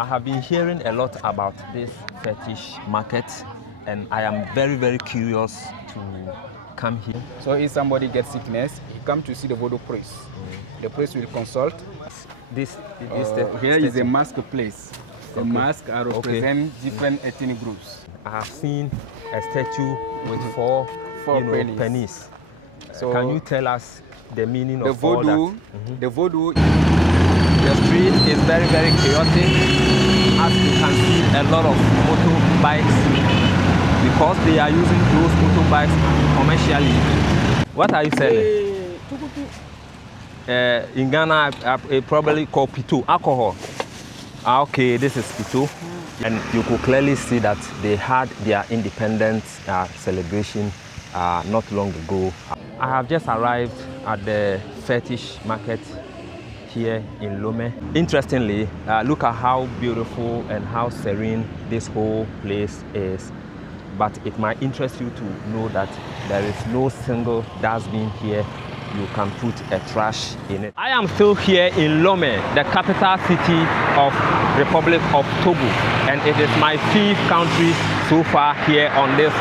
I have been hearing a lot about this fetish market, and I am very, very curious to come here. So if somebody gets sickness, he come to see the voodoo priest. The priest will consult. Here is a mask place. The Okay. mask represent different ethnic groups. I have seen a statue with four pennies. So can you tell us the meaning the of voodoo, all that? The voodoo. The street is very, very chaotic. As you can see, a lot of motorbikes, because they are using those motorbikes commercially. What are you selling? In Ghana, probably called Pito, alcohol. Okay, this is Pito. And you could clearly see that they had their independence celebration not long ago. I have just arrived at the fetish market here in Lome. Interestingly, look at how beautiful and how serene this whole place is. But it might interest you to know that there is no single dustbin here. You can put a trash in it. I am still here in Lome, the capital city of Republic of Togo, and it is my 5th country so far here on this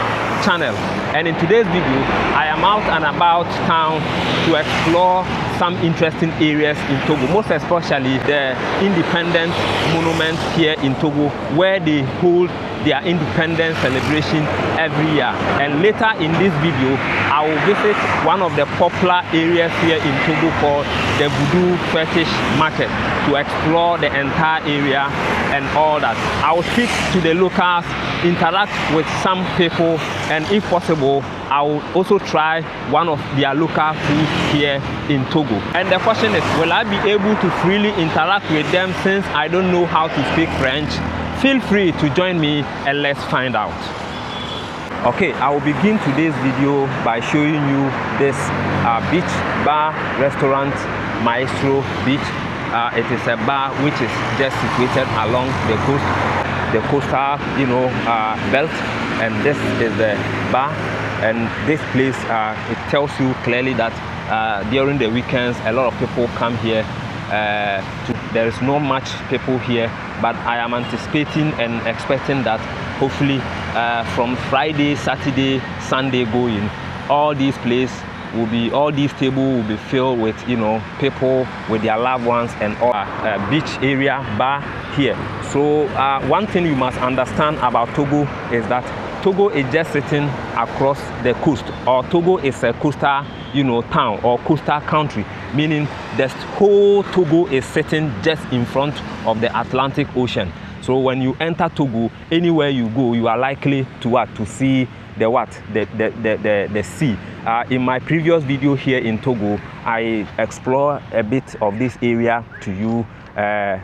channel. And in today's video, I am out and about town to explore some interesting areas in Togo, most especially the Independence Monument here in Togo, where they hold their independence celebration every year. And later in this video, I will visit one of the popular areas here in Togo called the Voodoo Fetish Market to explore the entire area and all that. I will speak to the locals, interact with some people, and if possible, I will also try one of their local foods here in Togo. And the question is, will I be able to freely interact with them since I don't know how to speak French? Feel free to join me and let's find out. Okay, I will begin today's video by showing you this beach bar restaurant, Maestro Beach. It is a bar which is just situated along the coast, the coastal, belt, and this is the bar. And this place, it tells you clearly that during the weekends, a lot of people come here. There is not much people here, but I am anticipating and expecting that hopefully from Friday, Saturday, Sunday going, all these tables will be filled with people with their loved ones and all beach area bar here. So one thing you must understand about Togo is that Togo is just sitting across the coast, or Togo is a coastal town or coastal country, meaning the whole Togo is sitting just in front of the Atlantic Ocean. So when you enter Togo, anywhere you go, you are likely to see the sea. In my previous video here in Togo, I explore a bit of this area to you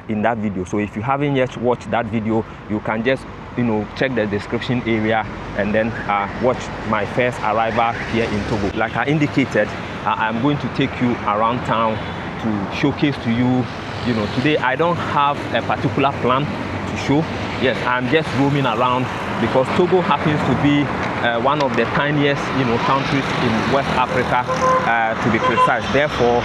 in that video. So if you haven't yet watched that video, you can just check the description area and then watch my first arrival here in Togo. Like I indicated, I'm going to take you around town to showcase to you. Today I don't have a particular plan to show. Yes, I'm just roaming around because Togo happens to be one of the tiniest countries in West Africa, to be precise. Therefore,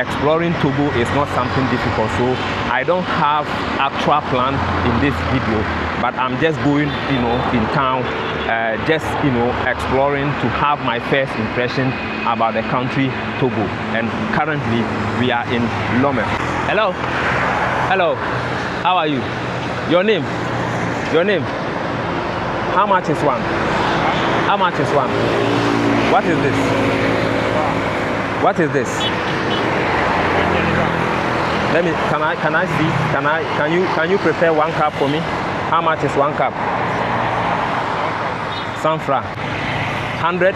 exploring Togo is not something difficult. So I don't have actual plan in this video, but I'm just going in town, just exploring to have my first impression about the country Togo. And currently we are in Lome. Hello, how are you? Your name? How much is one? How much is one? What is this? What is this? Can I see? Can you prepare 1 cup for me? How much is 1 cup? Some franc. 100?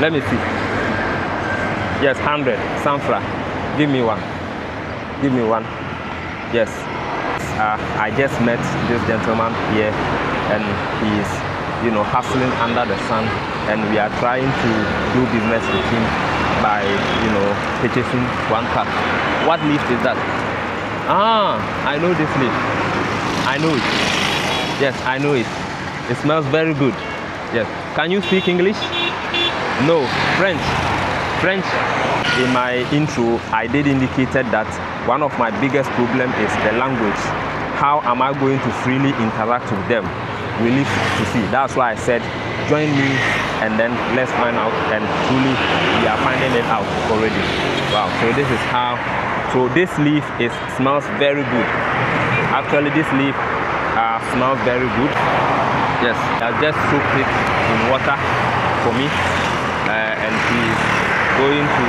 Let me see. Yes, 100. Some franc. Give me one. Yes. I just met this gentleman here, and he is, hustling under the sun, and we are trying to do business with him by, purchasing 1 cup. What leaf is that? I know this leaf. I know it. Yes, I know it. It smells very good. Yes. Can you speak English? No. French. in my intro, I did indicated that one of my biggest problem is the language. How am I going to freely interact with them? We live to see. That's why I said, join me and then let's find out. And truly, we are finding it out already. Wow. So this is how. So this leaf smells very good. Actually, this leaf smells very good. Yes, I just soaked it in water for me, and he's going to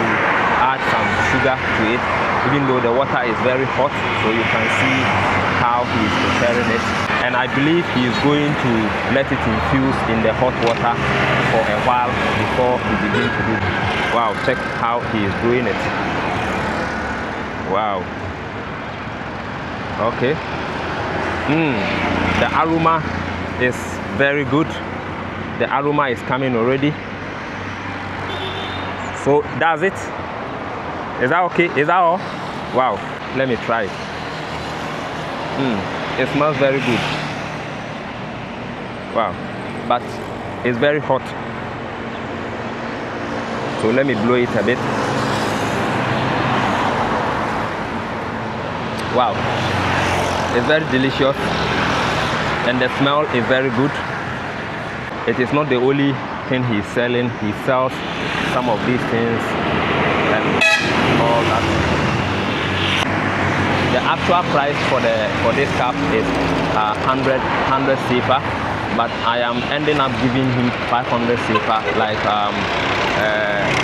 add some sugar to it, even though the water is very hot, so you can see how he is preparing it. And I believe he is going to let it infuse in the hot water for a while before he begins to do it. Wow, check how he is doing it. Wow. Okay. The aroma is very good. The aroma is coming already. So that's it. Is that okay? Is that all? Wow. Let me try it. It smells very good. Wow. But it's very hot. So let me blow it a bit. Wow. It's very delicious. And the smell is very good. It is not the only thing he's selling. He sells some of these things and all that. The actual price for this cup is 100 CFA, but I am ending up giving him 500 CFA, like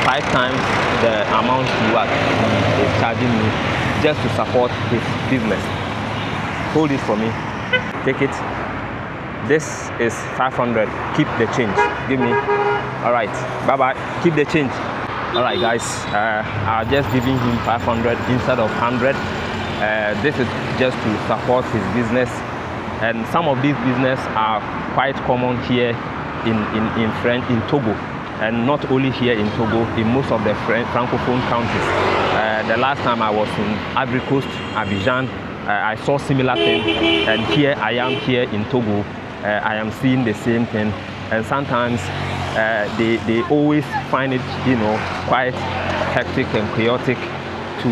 5 times the amount he is charging me, just to support his business. Hold it for me. Take it. This is 500. Keep the change. Give me. All right. Bye bye. Keep the change. All right, guys. I'm just giving him 500 instead of 100. This is just to support his business, and some of these businesses are quite common here in Togo, and not only here in Togo, in most of the francophone countries. The last time I was in Ivory Coast, Abidjan, I saw similar thing, and here I am here in Togo. I am seeing the same thing, and sometimes they always find it, quite hectic and chaotic to,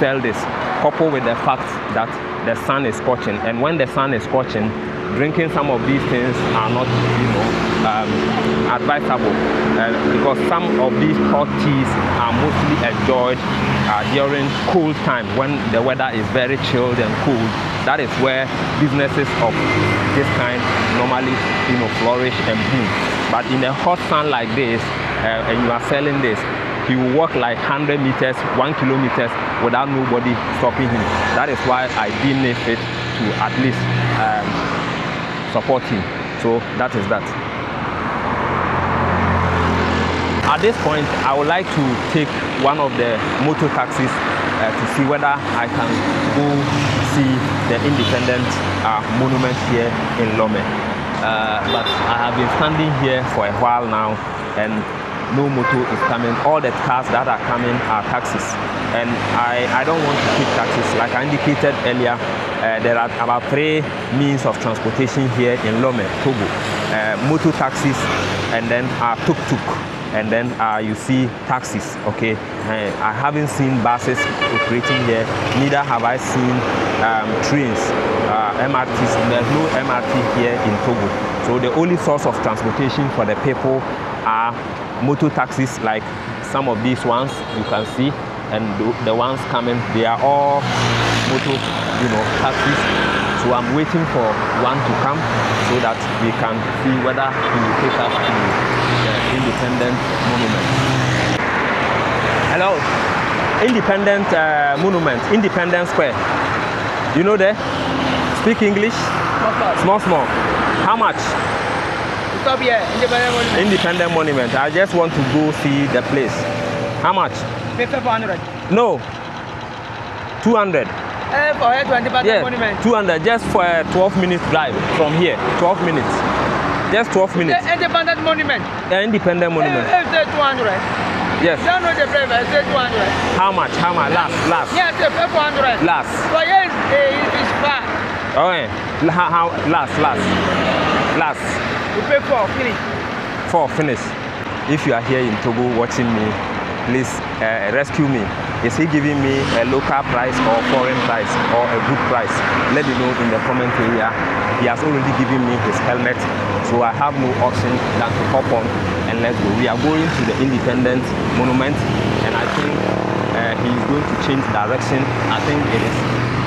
sell this, coupled with the fact that the sun is scorching. And when the sun is scorching, drinking some of these things are not, advisable, because some of these hot teas are mostly enjoyed during cold time, when the weather is very chilled and cool. That is where businesses of this kind normally, flourish and boom. But in a hot sun like this, and you are selling this, he will walk like 100 meters, 1 kilometer without nobody stopping him. That is why I deem it fit to at least support him. So that is that. At this point, I would like to take one of the motor taxis to see whether I can go see the independent monument here in Lome. But I have been standing here for a while now, and no motor is coming. All the cars that are coming are taxis, and I don't want to take taxis. Like I indicated earlier, there are about 3 means of transportation here in Lome, Togo. Motor taxis, and then tuk-tuk, and then you see taxis. Okay, I haven't seen buses operating here, neither have I seen trains, MRTs. There's no MRT here in Togo. So the only source of transportation for the people are motor taxis, like some of these ones you can see, and the ones coming, they are all motor taxis. So I'm waiting for one to come so that we can see whether he will take us to the independent monument. Hello, independent monument, Independence Square. You know there? Speak English? Small. How much? Stop here, Independent Monument. Independent Monument. I just want to go see the place. How much? 500. No. 200. For here to Independent Monument. 200 just for a 12-minute drive from here. 12 minutes. Just 12 minutes. The Independent Monument. The Independent Monument. Say 200. Yes. Don't know the price, I say 200. How much? Last. Yeah, say 500. Last. So here is far. Okay. How last. You pay 4, finish. 4, finish. if you are here in Togo watching me, please rescue me. Is he giving me a local price or foreign price or a good price? Let me know in the comment area. He has already given me his helmet, so I have no option than to hop on and let's go. We are going to the Independence Monument, and I think he is going to change direction. I think it is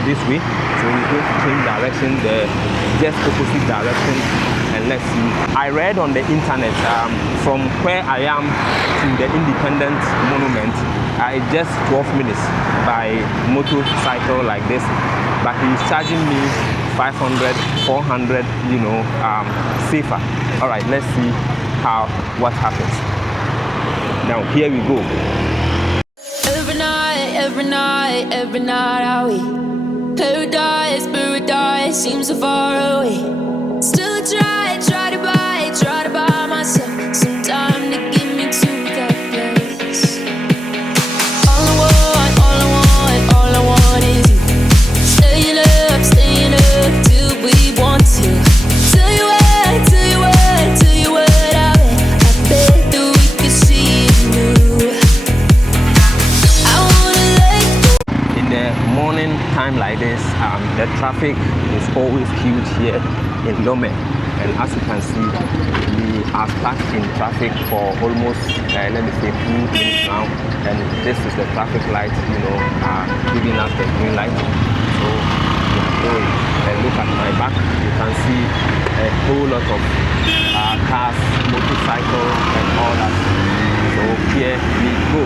this way, so he's going to change direction, the just opposite direction, and let's see. I read on the internet from where I am to the Independence Monument, it's just 12 minutes by motorcycle like this, but he's charging me 500, 400, you know, safer. All right, let's see what happens. Now here we go. Every night are we paradise seems so far away. Still try to buy myself some time to get me to that place. All I want is you. Staying up till we want to. Tell you what I bet that we could see it new. I wanna let In the morning time like this, the traffic is always huge here in Lome, and as you can see, we are stuck in traffic for almost let me say 2 minutes now, and this is the traffic light, you know, giving us the green light. So we are going. And look at my back, you can see a whole lot of cars, motorcycles, and all that. So here we go.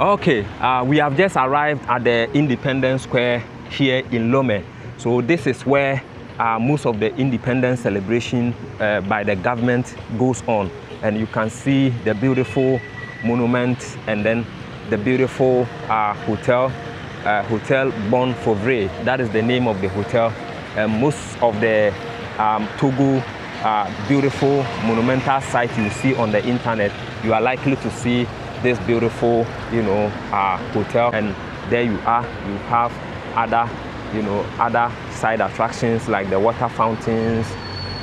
Okay, we have just arrived at the Independence Square here in Lome. So this is where most of the independence celebration by the government goes on. And you can see the beautiful monument and then the beautiful hotel, Hotel Bon Fauvre. That is the name of the hotel. Most of the Togo beautiful monumental sites you see on the internet, you are likely to see this beautiful, you know, hotel. And there you are, you have other, you know, other side attractions like the water fountains,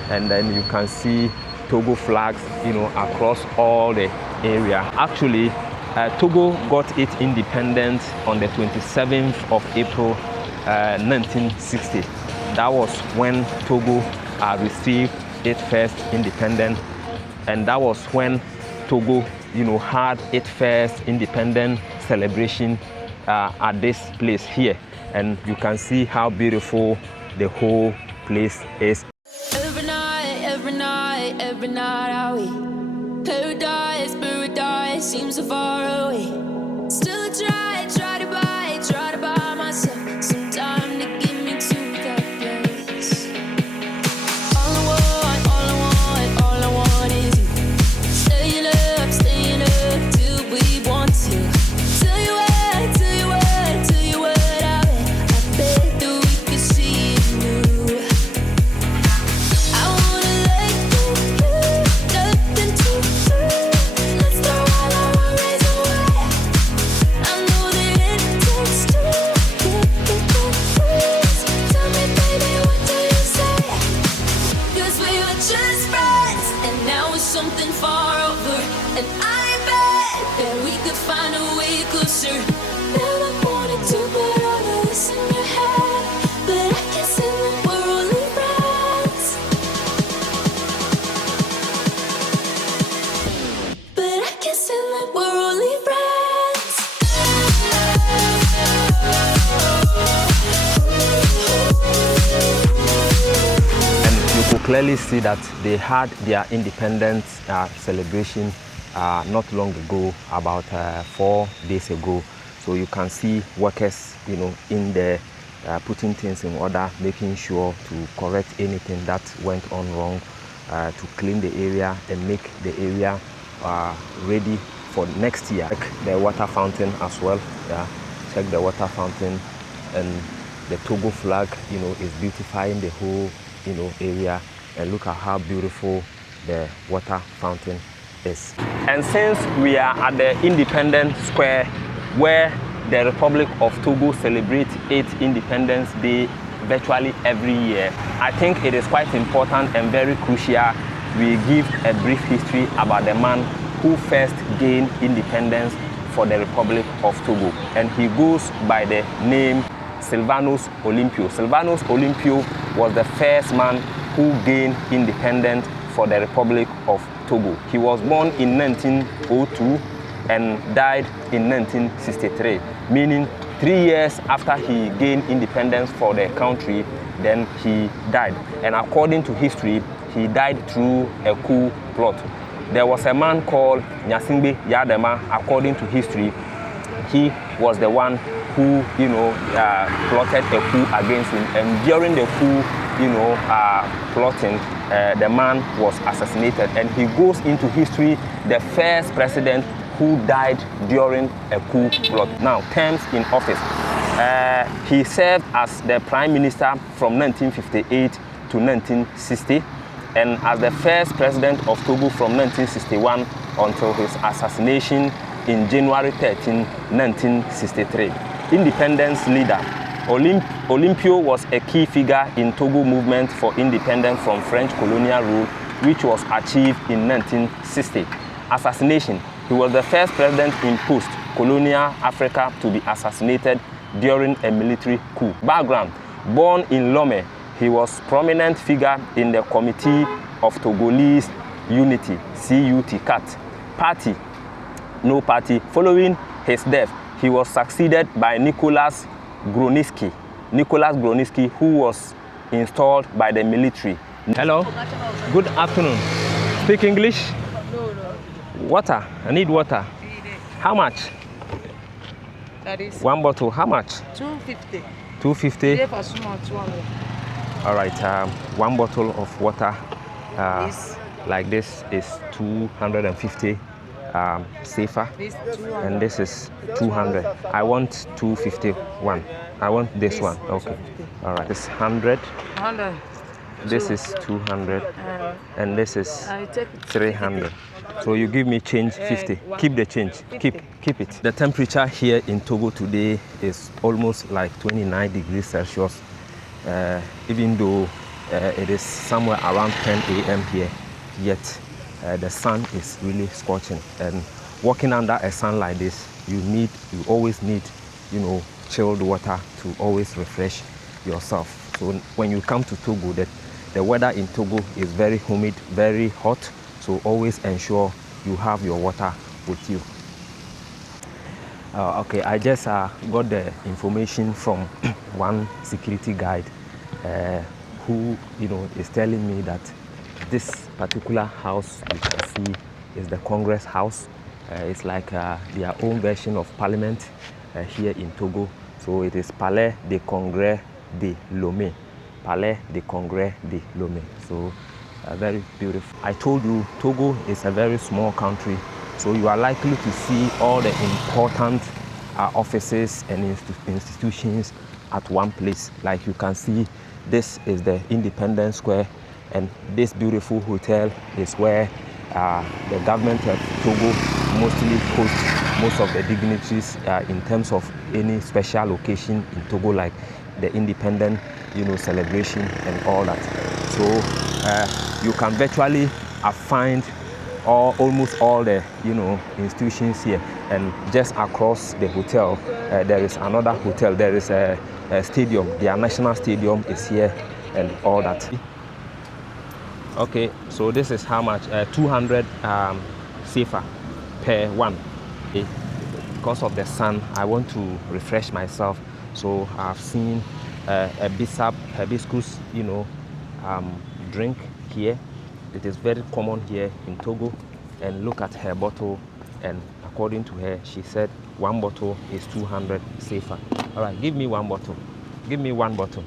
and then you can see Togo flags, you know, across all the area. Actually, Togo got its independence on the 27th of April 1960. That was when Togo received its first independence, and that was when Togo, you know, had its first independent celebration at this place here. And you can see how beautiful the whole place is. every night are we paradise seems so far away. Still try to buy myself some time to get me to that something far over. And I bet that we could find a way closer. Never wanted to put all of this in your head, but I guess in the we're only friends. But I guess in the we're only friends. And you could clearly see that they had their independence celebration not long ago, about 4 days ago. So you can see workers, in there putting things in order, making sure to correct anything that went on wrong, to clean the area and make the area ready for next year. Check the water fountain as well. Yeah, check the water fountain, and the Togo flag, is beautifying the whole, area. And look at how beautiful the water fountain is. And since we are at the Independence Square, where the Republic of Togo celebrates its Independence Day virtually every year, I think it is quite important and very crucial we give a brief history about the man who first gained independence for the Republic of Togo. And he goes by the name Sylvanus Olympio. Sylvanus Olympio was the first man who gained independence for the Republic of Togo. He was born in 1902 and died in 1963, meaning 3 years after he gained independence for the country, then he died. And according to history, he died through a coup plot. There was a man called Nyasingbe Yadema. According to history, he was the one who, plotted a coup against him. And during the coup, plotting, the man was assassinated. And he goes into history, the first president who died during a coup plot. Now, terms in office. He served as the prime minister from 1958 to 1960, and as the first president of Togo from 1961 until his assassination in January 13, 1963. Independence leader. Olympio was a key figure in Togo movement for independence from French colonial rule, which was achieved in 1960. Assassination. He was the first president in post-colonial Africa to be assassinated during a military coup. Background. Born in Lome, he was a prominent figure in the Committee of Togolese Unity, CUT. Party. No party. Following his death, he was succeeded by Nicolas Groniski, who was installed by the military. Hello. Good afternoon. Speak English? No. Water. I need water. How much? That is One bottle. How much? 250. 250. Here for small 200. All right. One bottle of water This. like this is 250 safer, This 200. and this is 200. I want 251. I want this one. Okay. All right. This 100. 100. This is 200, and this is I take 300. So you give me change 50. Keep the change. Keep it. The temperature here in Togo today is almost like 29 degrees Celsius, even though it is somewhere around 10 a.m. here, yet the sun is really scorching. And walking under a sun like this, you always need, chilled water to always refresh yourself. So when you come to Togo, the weather in Togo is very humid, very hot. So always ensure you have your water with you. Okay, I just got the information from one security guide who, is telling me that this particular house you can see is the Congress House. It's like their own version of Parliament here in Togo. So it is Palais des Congrès de Lome. Palais des Congrès de Lome. So very beautiful. I told you, Togo is a very small country, so you are likely to see all the important offices and institutions at one place. Like you can see, this is the Independence Square, and this beautiful hotel is where the government of Togo mostly hosts most of the dignitaries in terms of any special occasion in Togo, like the independent, celebration and all that. So you can virtually find almost all the institutions here. And just across the hotel, there is another hotel. There is a stadium. Their national stadium is here, and all that. Okay, so this is how much? 200 sefa per one. Because of the sun, I want to refresh myself. So I've seen a hibiscus, drink here. It is very common here in Togo. And look at her bottle. And according to her, she said one bottle is 200 sefa. All right, give me one bottle. Give me one bottle.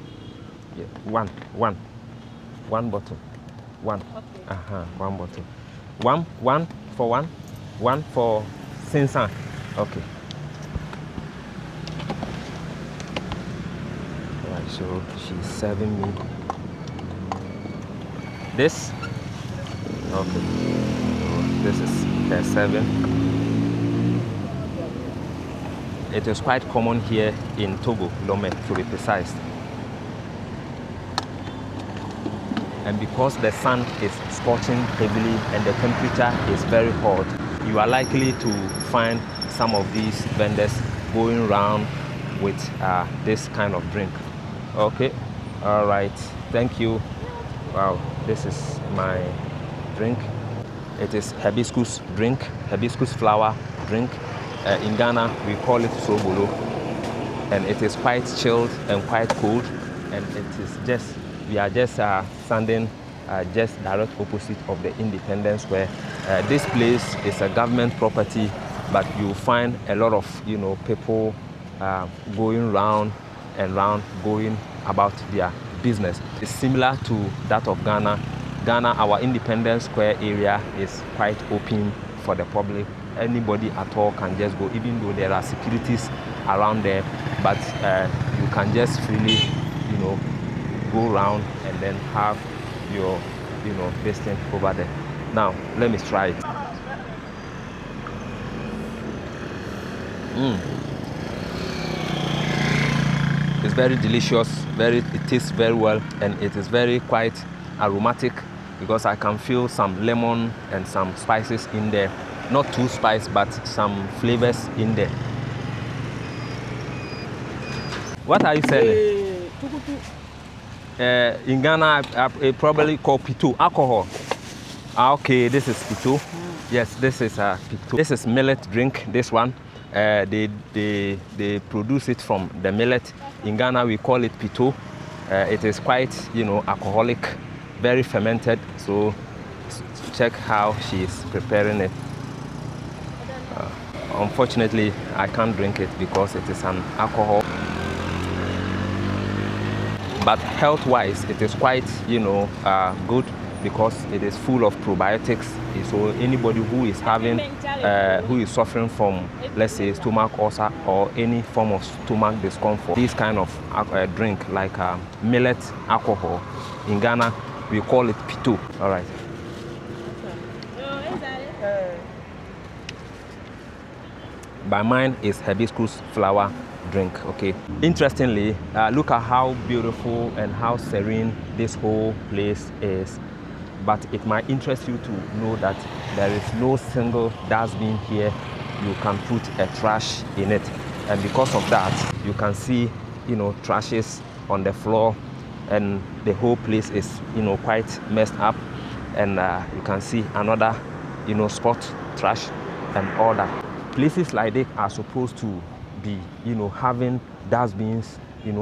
Yeah, one bottle. One. Okay. One bottle. One for one. One for Sinsan. Okay. All right, so she's serving me this. Okay. So this is her serving. It is quite common here in Togo, Lome, to be precise. And because the sun is scorching heavily and the temperature is very hot, you are likely to find some of these vendors going around with this kind of drink. Okay, all right, thank you. Wow, this is my drink. It is hibiscus drink, hibiscus flower drink. In Ghana, we call it sobolo. And it is quite chilled and quite cold. And it is just, we are just standing just direct opposite of the Independence Square. This place is a government property, but you find a lot of people going round and round, going about their business. It's similar to that of Ghana. Ghana, our Independence Square area is quite open for the public. Anybody at all can just go, even though there are securities around there, but you can just freely go around and then have your this thing over there. Now let me try it. It's very delicious, it tastes very well, and it is very quite aromatic because I can feel some lemon and some spices in there. Not too spicy, but some flavors in there. What are you selling? In Ghana, probably called pito, alcohol. Okay, this is pito. Yes, this is pito. This is millet drink, this one. They produce it from the millet. In Ghana, we call it pito. It is quite, alcoholic, very fermented. So check how she is preparing it. Unfortunately, I can't drink it because it is an alcohol. But health-wise, it is quite, good because it is full of probiotics. So anybody who is who is suffering from, let's say, stomach ulcer or any form of stomach discomfort, this kind of drink, like millet alcohol, in Ghana, we call it pito. All right. By mine is hibiscus flower drink. Okay. Interestingly, look at how beautiful and how serene this whole place is. But it might interest you to know that there is no single dustbin here. You can put a trash in it, and because of that, you can see, trashes on the floor, and the whole place is, quite messed up. And you can see another, spot trash and all that. Places like this are supposed to be, having dustbins,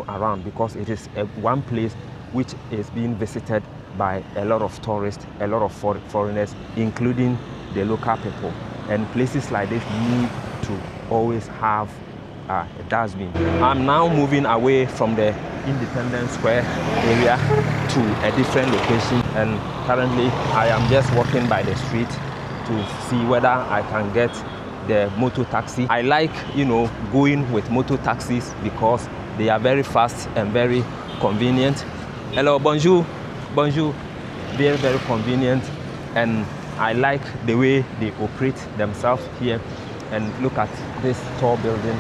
around, because it is one place which is being visited by a lot of tourists, a lot of foreigners, including the local people. And places like this need to always have a dustbin. I'm now moving away from the Independence Square area to a different location, and currently I am just walking by the street to see whether I can get the motor taxi. I like, going with motor taxis because they are very fast and very convenient. Hello, bonjour, bonjour. Very, very convenient, and I like the way they operate themselves here. And look at this tall building,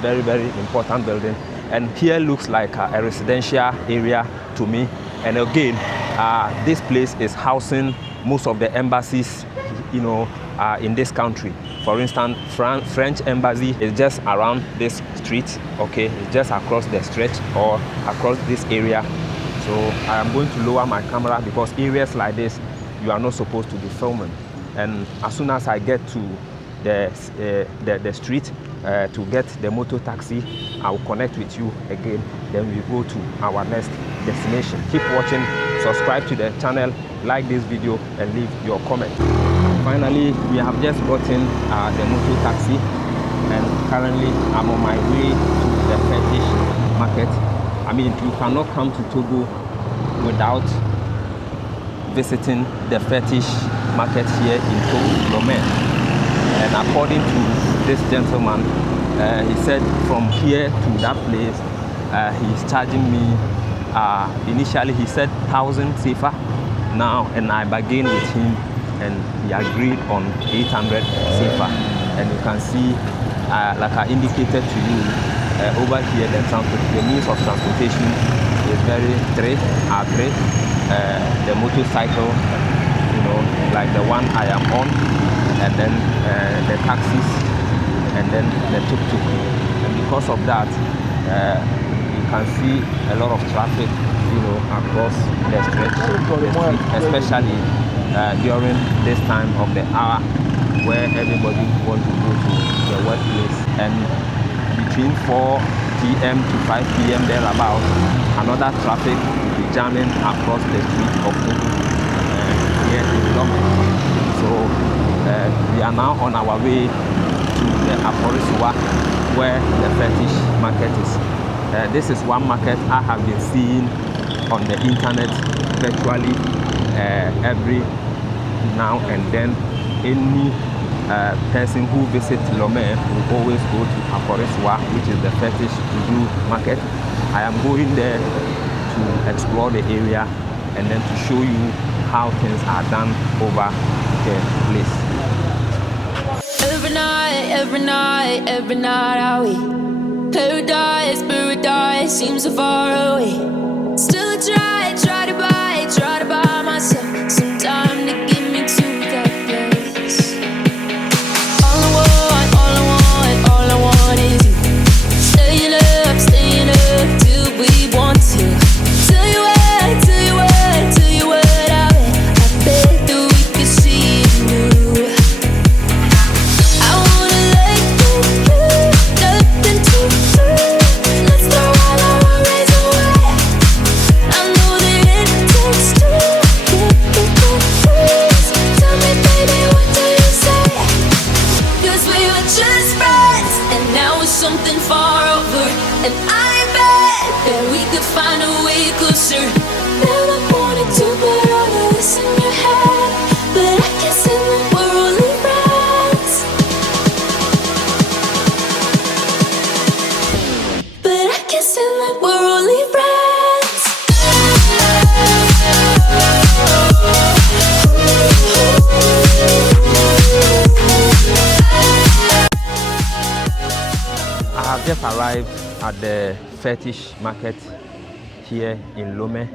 very, very important building. And here looks like a residential area to me. And again, this place is housing most of the embassies in this country. For instance, French embassy is just around this street, okay? It's just across the stretch or across this area. So I am going to lower my camera because areas like this, you are not supposed to be filming. And as soon as I get to the street to get the motor taxi, I will connect with you again. Then we go to our next destination. Keep watching, subscribe to the channel, like this video, and leave your comment. Finally, we have just gotten the motor taxi, and currently I'm on my way to the Fetish market. I mean, you cannot come to Togo without visiting the Fetish market here in Togo, Lome. And according to this gentleman, he said from here to that place, he's charging me, initially he said 1,000 CFA now, and I bargained with him and he agreed on 800 CFA. And you can see, like I indicated to you, over here the means of transportation is very three. The motorcycle, like the one I am on, and then the taxis, and then the tuk-tuk. And because of that, you can see a lot of traffic, across the stretch, especially during this time of the hour where everybody wants to go to the workplace. And between 4 p.m. to 5 p.m. thereabout, another traffic will be jamming across the street of Togo here in Lome. So we are now on our way to the Aporiswa, where the Fetish market is. This is one market I have been seeing on the internet virtually every now and then. Any person who visits Lome will always go to Aporiswa, which is the Fetish market. I am going there to explore the area and then to show you how things are done over the place. Every night are we paradise seems so far away. Still I try to buy myself some time to get me to that place. All I want is you. Staying up till we want to. Tell you what I bet that we could see it new. I wanna let you, nothing to do. Let's throw all our worries away. I know that it takes two to get the truth. Tell me, baby, what do you say? 'Cause we were just friends, and now it's something far over. And I bet that we could find a way closer. Never wanted to put all of this in your head, but I guess in the we're only friends. But I guess in the we're only friends. I have just arrived at the Fetish market here in Lome,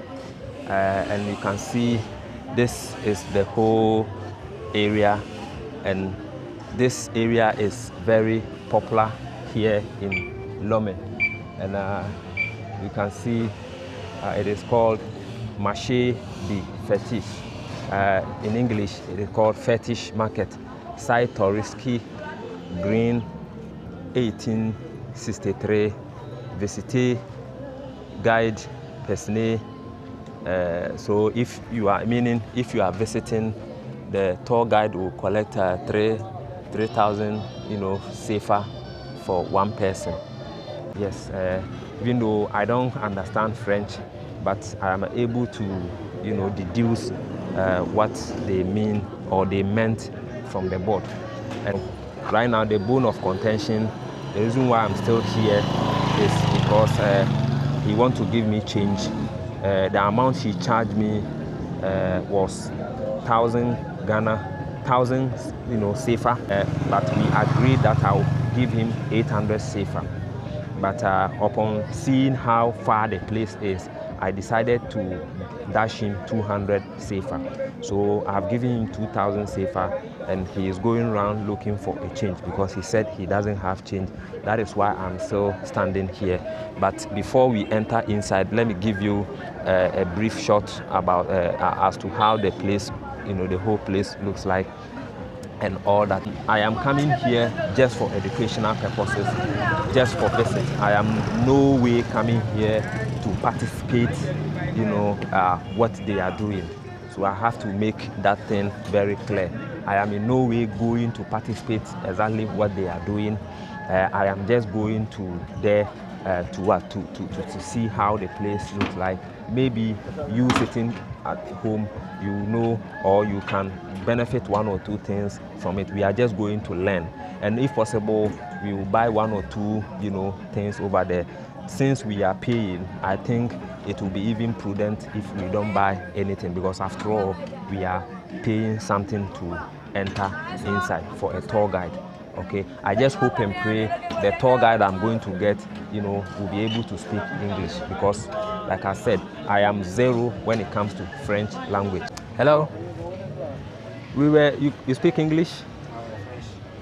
and you can see this is the whole area, and this area is very popular here in Lome. And you can see it is called Marché de Fetish. In English it is called Fetish Market. Site Toriski Green 1863. Visiter guide personnel. So if you are visiting, the tour guide will collect 3,000 CFA for one person. Yes, even though I don't understand French, but I am able to deduce what they mean or they meant from the board. And right now the bone of contention, the reason why I'm still here is because he wants to give me change. The amount he charged me was 1,000 Ghana, 1,000 CFA, but we agreed that I'll give him 800 CFA. But upon seeing how far the place is, I decided to dash him 200 safer. So I've given him 2,000 safer, and he is going around looking for a change because he said he doesn't have change. That is why I'm still standing here. But before we enter inside, let me give you a brief shot about as to how the place, the whole place looks like and all that. I am coming here just for educational purposes, just for visit. I am no way coming here to participate, what they are doing. So I have to make that thing very clear. I am in no way going to participate exactly what they are doing. I am just going to there to see how the place looks like. Maybe you sitting at home, or you can benefit one or two things from it. We are just going to learn, and if possible, we will buy one or two, things over there. Since we are paying, I think it will be even prudent if we don't buy anything, because after all, we are paying something to enter inside for a tour guide. Okay, I just hope and pray the tour guide I'm going to get, will be able to speak English, because like I said, I am zero when it comes to French language. Hello? You speak English?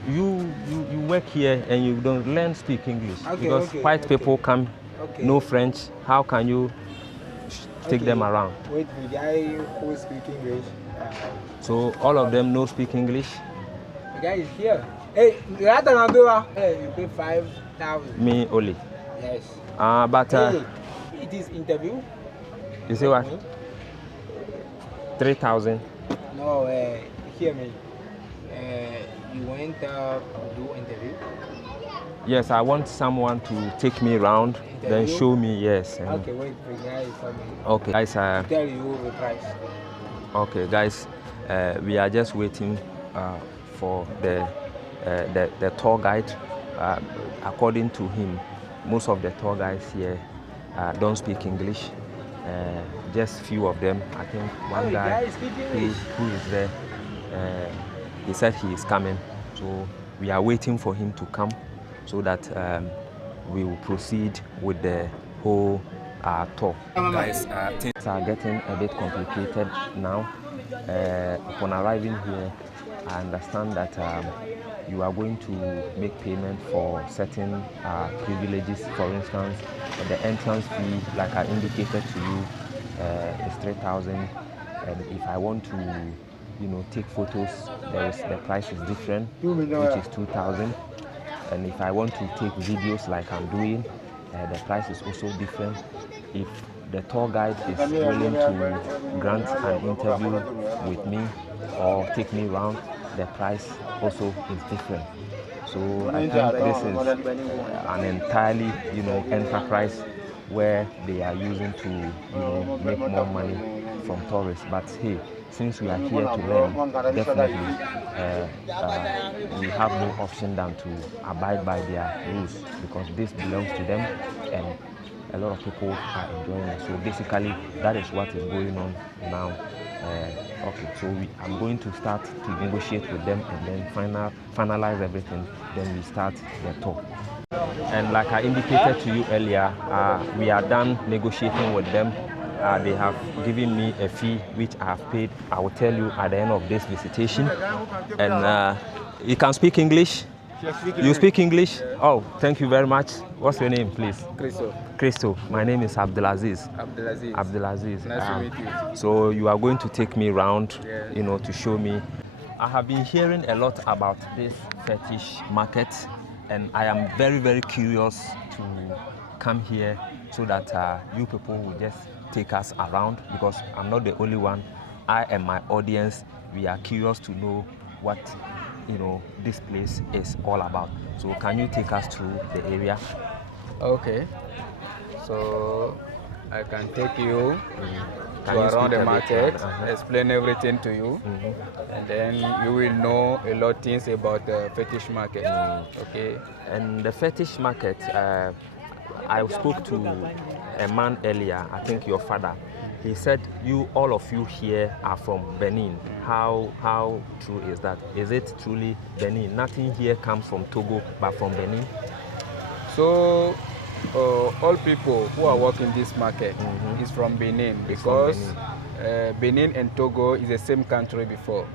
You work here and you don't speak English, because white people come, no French. How can you take them around? Wait, the guy who speaks English. So all of them no speak English? The guy is here. Hey, you pay 5,000. Me only. Yes. But it is interview. You say what? 3,000. No, hear me. You went to do interview? Yes, I want someone to take me around, then show me, yes. Okay, wait, the guy is coming. Okay, guys. Tell you the price. Okay, guys, we are just waiting for the tour guide. According to him, most of the tour guides here don't speak English. Just few of them. I think one guy who is there, he said he is coming. So we are waiting for him to come so that we will proceed with the whole tour. Guys, things are getting a bit complicated now. Upon arriving here, I understand that you are going to make payment for certain privileges. For instance, the entrance fee, like I indicated to you, is 3,000. And if I want to, take photos, the price is different, which is 2,000. And if I want to take videos like I'm doing, the price is also different. If the tour guide is willing to grant an interview with me or take me around, the price also is different. So I think this is an entirely, enterprise where they are using to, make more money from tourists. But hey, since we are here to learn, definitely we have no option than to abide by their rules, because this belongs to them and a lot of people are enjoying it. So basically, that is what is going on now. Okay, so I'm going to start to negotiate with them and then finalize everything. Then we start the tour. And like I indicated to you earlier, we are done negotiating with them. They have given me a fee which I have paid. I will tell you at the end of this visitation. And you can speak English? You speak English? Oh, thank you very much. What's your name, please? Christo. My name is Abdulaziz. Abdulaziz. Nice to meet you. So you are going to take me around, to show me. I have been hearing a lot about this fetish market, and I am very, very curious to come here so that you people will just take us around, because I'm not the only one. I and my audience, we are curious to know what this place is all about. So can you take us through the area? Okay, so I can take you Can you around speak the a bit? market, explain everything to you, and then you will know a lot of things about the fetish market. Okay. And the fetish market, I spoke to a man earlier, I think your father. He said all of you here are from Benin. How true is that? Is it truly Benin? Nothing here comes from Togo, but from Benin? So all people who are working this market is from Benin, It's from because Benin and Togo is the same country before.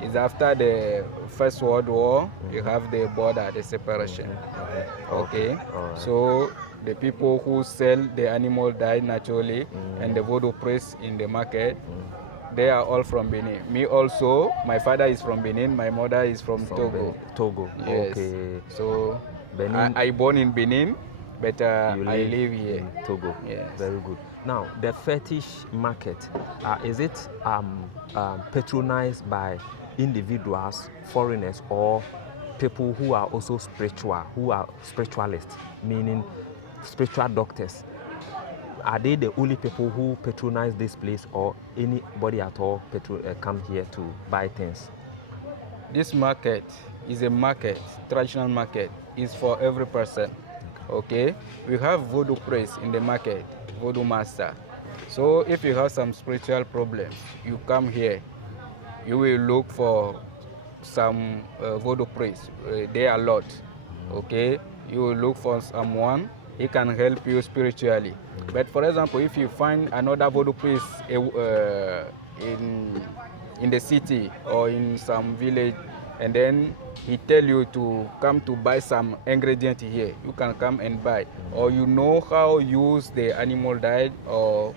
It's after the First World War, you have the border, the separation. Okay. Alright. So the people who sell the animal died naturally and the voodoo priests in the market, they are all from Benin. Me also, my father is from Benin, my mother is from Togo. Benin. Togo. Yes. Okay. So Benin. I born in Benin, but I live here. in Togo. Yes. Very good. Now, the fetish market, is it patronized by individuals, foreigners, or people who are also spiritual, who are spiritualists, meaning spiritual doctors? Are they the only people who patronize this place, or anybody at all come here to buy things? This market is a market, traditional market, is for every person. Okay, we have voodoo priest in the market, voodoo master. So if you have some spiritual problems, you come here, you will look for some voodoo priest. They are a lot. Okay, you will look for someone, he can help you spiritually. But for example, if you find another voodoo priest in the city or in some village, and then he tell you to come to buy some ingredient here, you can come and buy. Or you know how use the animal diet or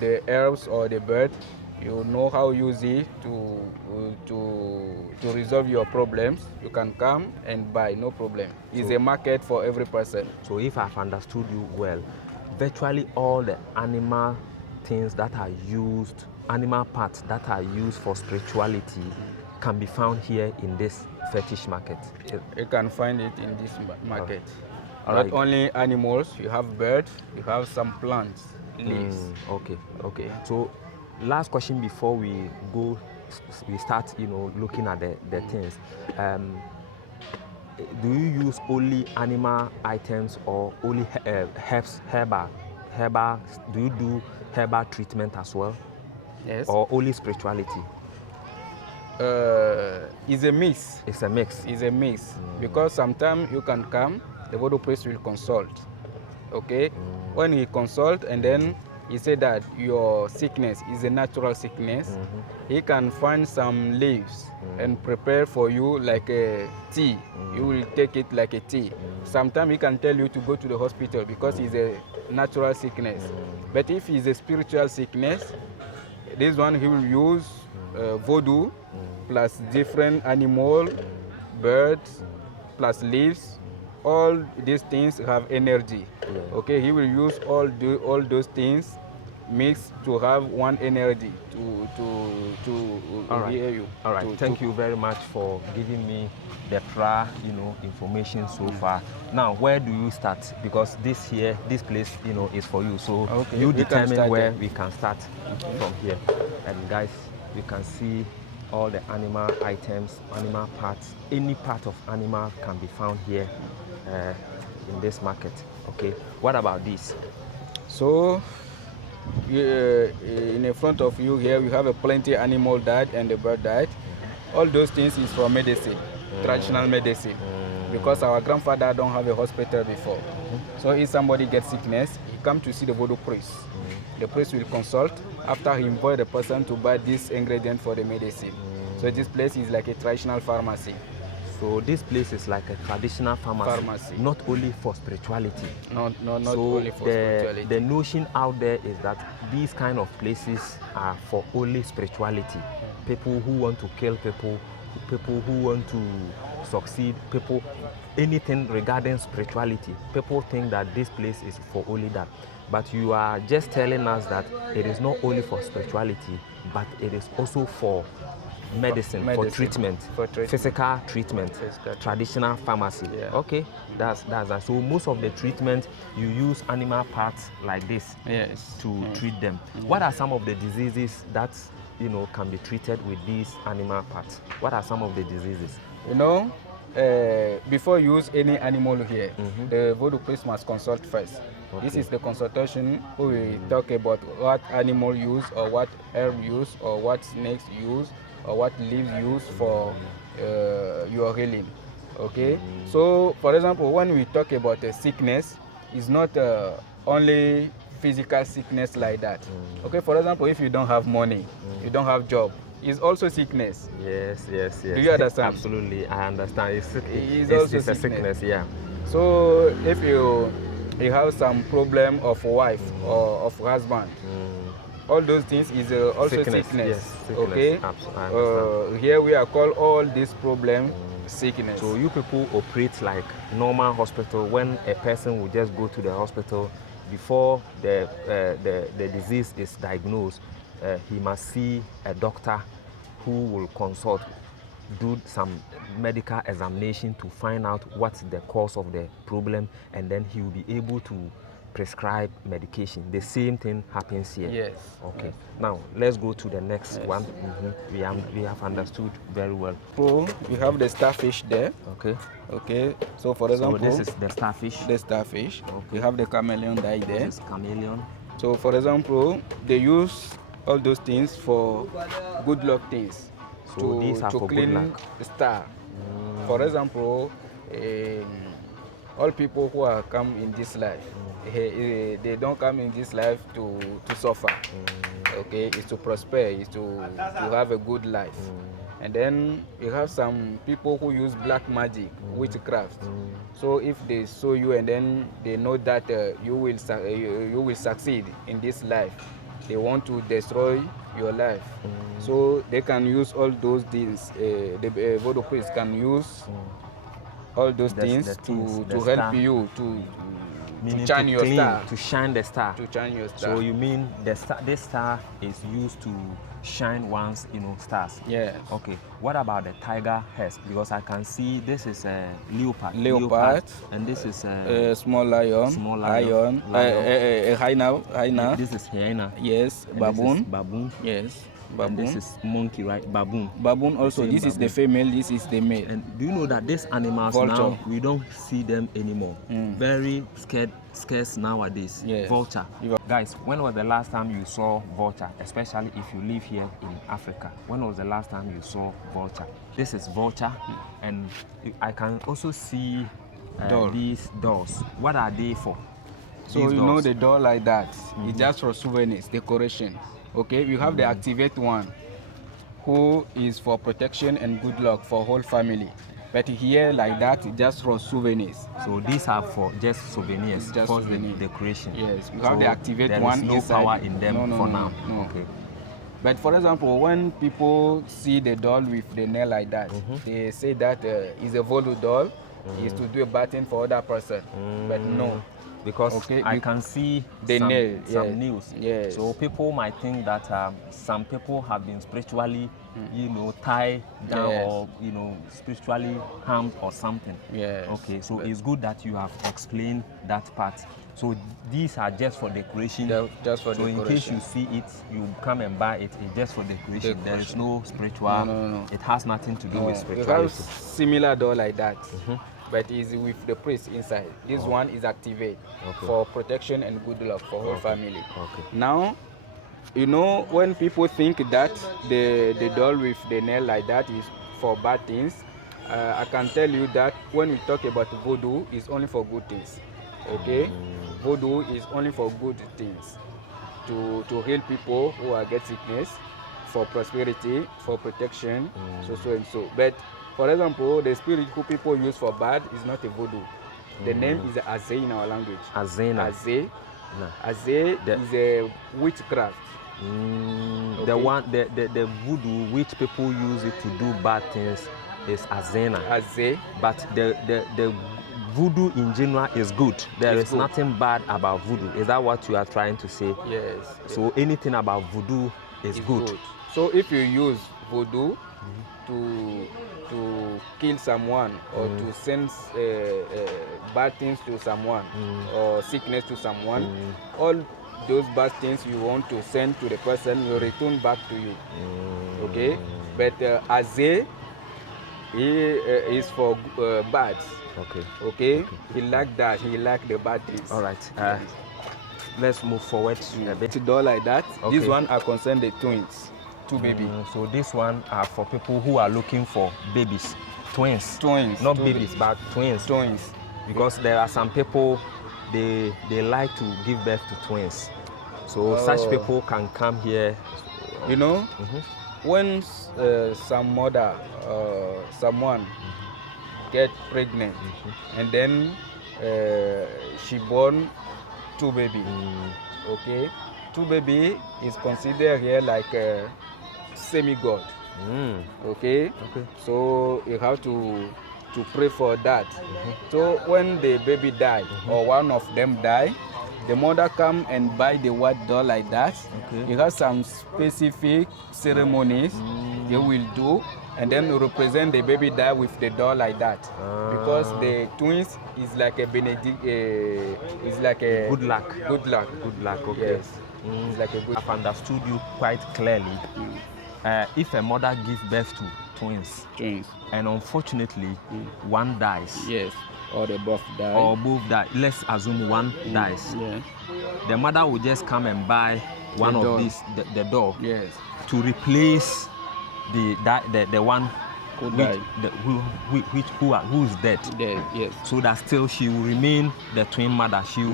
the herbs or the bird, you know how use it to resolve your problems, you can come and buy, no problem. It's a market for every person. So if I've understood you well, virtually all the animal things that are used, animal parts that are used for spirituality can be found here in this fetish market. You can find it in this market. All Not right. only animals, you have birds, you have some plants, leaves. Okay. So last question before we start, looking at the things. Do you use only animal items or only herbal? Do you do herbal treatment as well? Yes. Or only spirituality? It's a mix. It's a mix. It's a mix. Because sometimes you can come, the voodoo priest will consult. Okay? When he consult and then he said that your sickness is a natural sickness, he can find some leaves and prepare for you like a tea. You will take it like a tea. Sometimes he can tell you to go to the hospital because it's a natural sickness. But if it's a spiritual sickness, this one he will use voodoo plus different animal, birds, plus leaves. All these things have energy. Okay, he will use all those things mixed to have one energy to hear you. All right. Thank you very much for giving me the prior, information so far. Now, where do you start? Because this place, is for you. So Okay, you we can determine start where there. we can start from here. And guys, you can see all the animal items, animal parts. Any part of animal can be found here in this market. Okay. What about this? So, in the front of you here, we have a plenty animal diet and the bird diet. All those things is for medicine, traditional medicine. Because our grandfather don't have a hospital before. So if somebody gets sickness, he come to see the voodoo priest. The priest will consult. After he invite the person to buy this ingredient for the medicine. So this place is like a traditional pharmacy. So this place is like a traditional pharmacy. Not only for spirituality. Not so only for spirituality. The notion out there is that these kind of places are for only spirituality. People who want to kill people who want to succeed, anything regarding spirituality. People think that this place is for only that. But you are just telling us that it is not only for spirituality, but it is also for medicine, for treatment, physical treatment, traditional pharmacy. Yeah. Okay, that's that. So most of the treatment you use animal parts like this to treat them. What are some of the diseases that can be treated with these animal parts? What are some of the diseases? Before you use any animal here, the voodoo priest must consult first. Okay. This is the consultation who will talk about what animal use or what herb use or what snakes use or what leaves use for your healing. Okay, so for example, when we talk about a sickness, it's not only physical sickness like that. Okay, for example, if you don't have money, you don't have job, it's also sickness. Yes. Do you understand? Absolutely, I understand. It's also a sickness. sickness, yeah. So if you have some problem of wife or of husband, all those things is also sickness. Yes, sickness. Okay. I understand. Here we are call all this problem sickness. So you people operate like normal hospital. When a person will just go to the hospital before the disease is diagnosed, he must see a doctor who will consult, do some medical examination to find out what's the cause of the problem, and then he will be able to prescribe medication. The same thing happens here. Yes. Okay. Yes. Now let's go to the next one. We have understood very well. So we have the starfish there. Okay. Okay. So for example, this is the starfish. The starfish. Okay. We have the chameleon there. This is chameleon. So for example, they use all those things for good luck things. So these are for clean good luck. the star. For example, all people who are come in this life, they don't come in this life to suffer. Okay, it's to prosper, it's to have a good life. And then you have some people who use black magic, witchcraft. So if they show you and then they know that you will succeed in this life, they want to destroy your life. So they can use all those things. The voodoo priest can use all those things to help you to shine your star. To shine the star. To shine your star. So you mean this star is used to shine one's stars? Yes. Okay. What about the tiger heads? Because I can see this is a leopard. And this is a small lion. Lion. A hyena. This is hyena. Yes. And Baboon. This is baboon. Yes. Baboon. And this is monkey, right? Baboon. Baboon also. This is the female. This is the male. And do you know that these animals now we don't see them anymore? Very scarce nowadays. Yes. Vulture. Guys, when was the last time you saw vulture? Especially if you live here in Africa. When was the last time you saw vulture? This is vulture, and I can also see these dolls. What are they for? So you know the doll like that. It's just for souvenirs, decoration. Okay, we have the activate one, who is for protection and good luck for whole family. But here like that, just for souvenirs. So these are for just souvenirs, just for souvenirs. the decoration. Yes, we have the activate there one. There is no inside. power in them for now. No. Okay. But for example, when people see the doll with the nail like that, they say that it's a voodoo doll. It's to do a bad thing for other person. But no. Because I can see the nail, some nails. Yes. So people might think that some people have been spiritually, tied down or spiritually harmed or something. Yes. Okay. So it's good that you have explained that part. So these are just for decoration. Just for decoration. So in case you see it, you come and buy it. It's just for decoration. There is no spiritual. No. It has nothing to do with We spirituality. have similar doll like that. But it's with the priest inside. This one is activate for protection and good luck for whole family. Okay. Now, when people think that the doll with the nail like that is for bad things, I can tell you that when we talk about voodoo, it's only for good things. Okay? Voodoo is only for good things. To heal people who are get sickness, for prosperity, for protection, so and so. But for example, the spirit who people use for bad is not a voodoo. The name is Aze in our language. Azena. Aze. Aze is a witchcraft. Okay. The voodoo which people use it to do bad things is Azena. Aze. But the voodoo in general is good. There is nothing bad about voodoo. Is that what you are trying to say? Yes. So anything about voodoo is good. So if you use voodoo to kill someone or to send bad things to someone or sickness to someone, all those bad things you want to send to the person will return back to you. Okay? But Aze is for bad. Okay? He like that. He like the bad things. All right. Let's move forward a bit. To doll like that. Okay. This one are concerned the twins. Two babies. So this one are for people who are looking for babies. Twins. Twins. Not babies, but twins. Twins. Because there are some people they like to give birth to twins. So such people can come here. You know, when some mother, someone get pregnant, and then she born 2 baby. Okay, 2 baby is considered here like a semi-god. Okay, so you have to pray for that. So when the baby die or one of them die, the mother come and buy the white doll like that. You have some specific ceremonies you will do, and then you represent the baby die with the doll like that, because the twins is like a is like a Good luck. Good luck. Good luck. Okay. Yes. It's like a good. I've understood you quite clearly. If a mother gives birth to twins, and unfortunately one dies, Yes. Or they both die. or both die, let's assume one dies, Yeah. the mother will just come and buy one The of doll. these, the doll, Yes. to replace the one Who which, died. who's dead. Yes. So that still she will remain the twin mother. She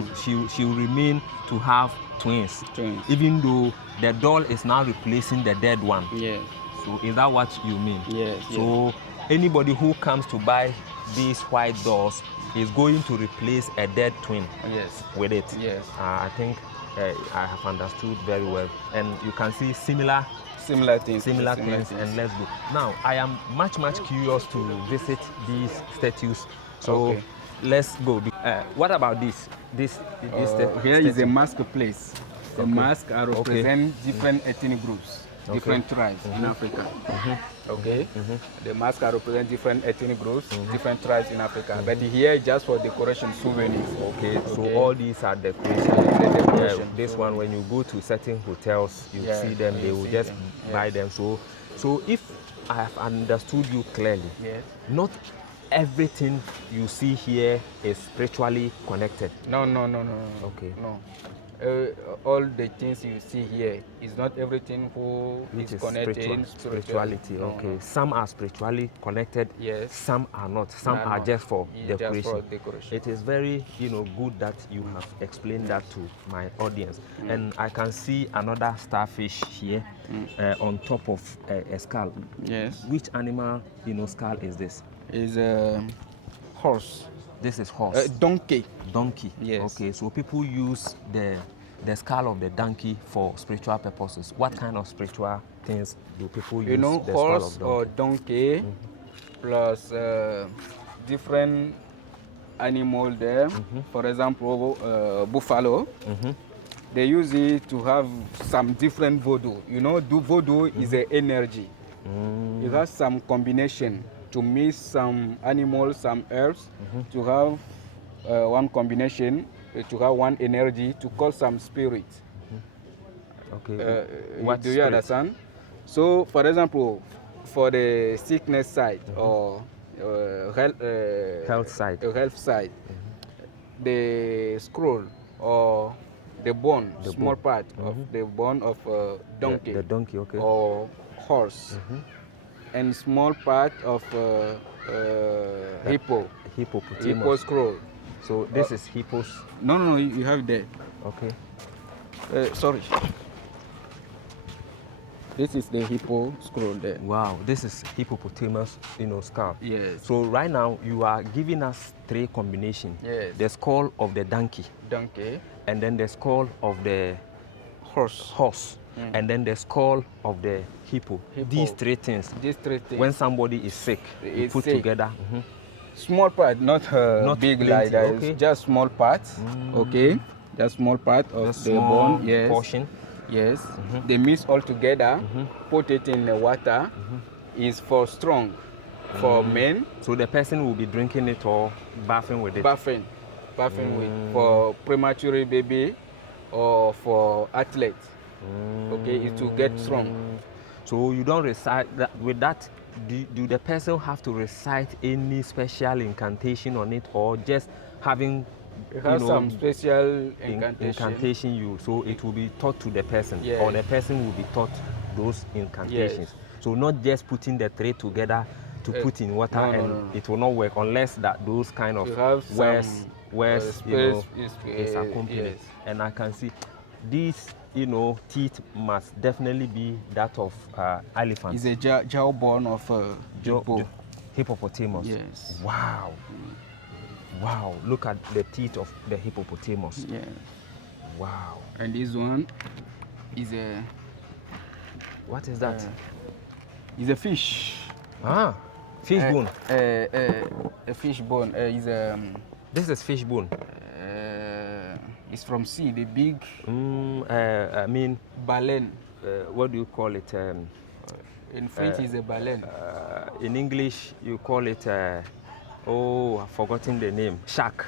will remain to have twins, even though the doll is now replacing the dead one. Yes. So is that what you mean? Yes. So anybody who comes to buy these white dolls is going to replace a dead twin Yes. with it. Yes. I think I have understood very well, and you can see similar things. things. And let's go. Now I am much curious to visit these statues. So Okay. let's go. What about this? This Here is a statue? mask place. The mask represent different ethnic groups, different tribes in Africa. Okay. The mask represent different ethnic groups, different tribes in Africa. But here just for decoration souvenirs. Okay, so all these are decorations. The decoration. This one, when you go to certain hotels, you Yeah, see them, you they will see just them, buy yes. them. So if I have understood you clearly, Yes. not everything you see here is spiritually connected. No. Okay. No. All the things you see here is not everything who Which is is connected spirituality. No, Okay. no. Some are spiritually connected. Yes. Some are not. Some Are are not. just for Yeah, just decoration. for decoration. It is very, good that you have explained that to my audience. And I can see another starfish here on top of a skull. Yes. Which animal, skull is this? Is a horse. This is horse. Donkey. Donkey. Yes. Okay, so people use the skull of the donkey for spiritual purposes. What kind of spiritual things do people use the skull Horse of or donkey? donkey plus different animal there. For example, buffalo. They use it to have some different voodoo. Voodoo is an energy. It has some combination to mix some animals, some herbs, to have one combination, to have one energy, to call some spirit. Okay. Do you understand? So, for example, for the sickness side or Health side. health side, the scroll or the bone, small part of the bone of donkey, The donkey, okay. or horse, and small part of hippo Hippopotamus. scroll. So this is hippos. No, you have that. Okay. Sorry. This is the hippo scroll there. Wow, this is hippopotamus, skull. Yes. So right now you are giving us 3 combinations. Yes. The skull of the donkey, Donkey, and then the skull of the horse, and then the skull of the hippo. These 3 things. These 3 things. When somebody is sick, you Is put sick. together. Small part, not big plenty, like that. okay. It's just small part. Okay. Just small part of The the small bone. Yes. portion. Yes. They mix all together. Put it in the water. Is for strong, for men. So the person will be drinking it or bathing with it. Bathing with for premature baby or for athlete. Okay, it will get strong. So you don't recite that with that. Do the person have to recite any special incantation on it, or just having It has some special incantation. So it will be taught to the person, Yes. or the person will be taught those incantations. Yes. So not just putting the 3 together to put in water, no, and no. it will not work unless that those kind of You have words. some words, is accompanied. yes. And I can see these, teeth must definitely be that of elephant. It's a jawbone of hippo. Hippopotamus. Yes. Wow. Wow. Look at the teeth of the hippopotamus. Yes. Wow. And this one is a. What is that? Is a fish. Fish bone. A fish bone is This is fish bone. it's from sea. The big. I mean, baleine. what do you call it? In French, is a baleine. In English, you call it. I've forgotten the name. Shark.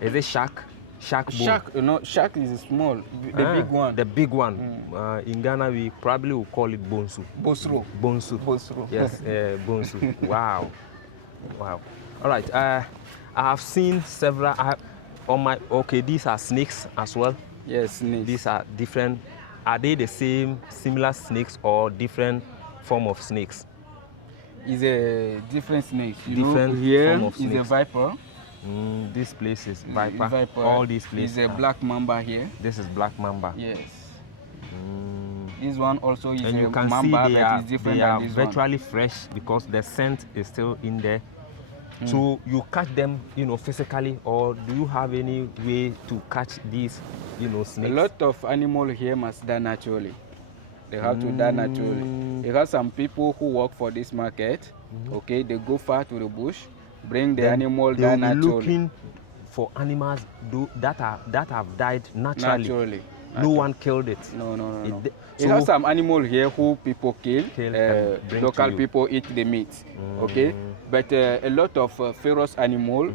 Is it shark? Shark bone. Shark, shark is small. The big one. The big one. In Ghana, we probably will call it bonsu. Bosro. Bonsu. Bosro. Yes, bonsu. Wow. Wow. All right. I have seen several. These are snakes as well. Yes, snakes. These are different. Are they the same, similar snakes or different form of snakes? It's a different snake. Different here form of is a snakes. viper. This place is viper. Viper. All these places. Is a black mamba here. This is black mamba. Yes. This one also is And a you can mamba, see but it's different they are than this virtually fresh because the scent is still in there. So you catch them, physically, or do you have any way to catch these, snakes? A lot of animals here must die naturally. They have to die naturally. Because some people who work for this market, okay, they go far to the bush, bring the animal die naturally. Looking for animals that have died naturally. No one killed it. No. So You have some animal here who people kill and bring to local you. people eat the meat, okay? But a lot of ferocious animals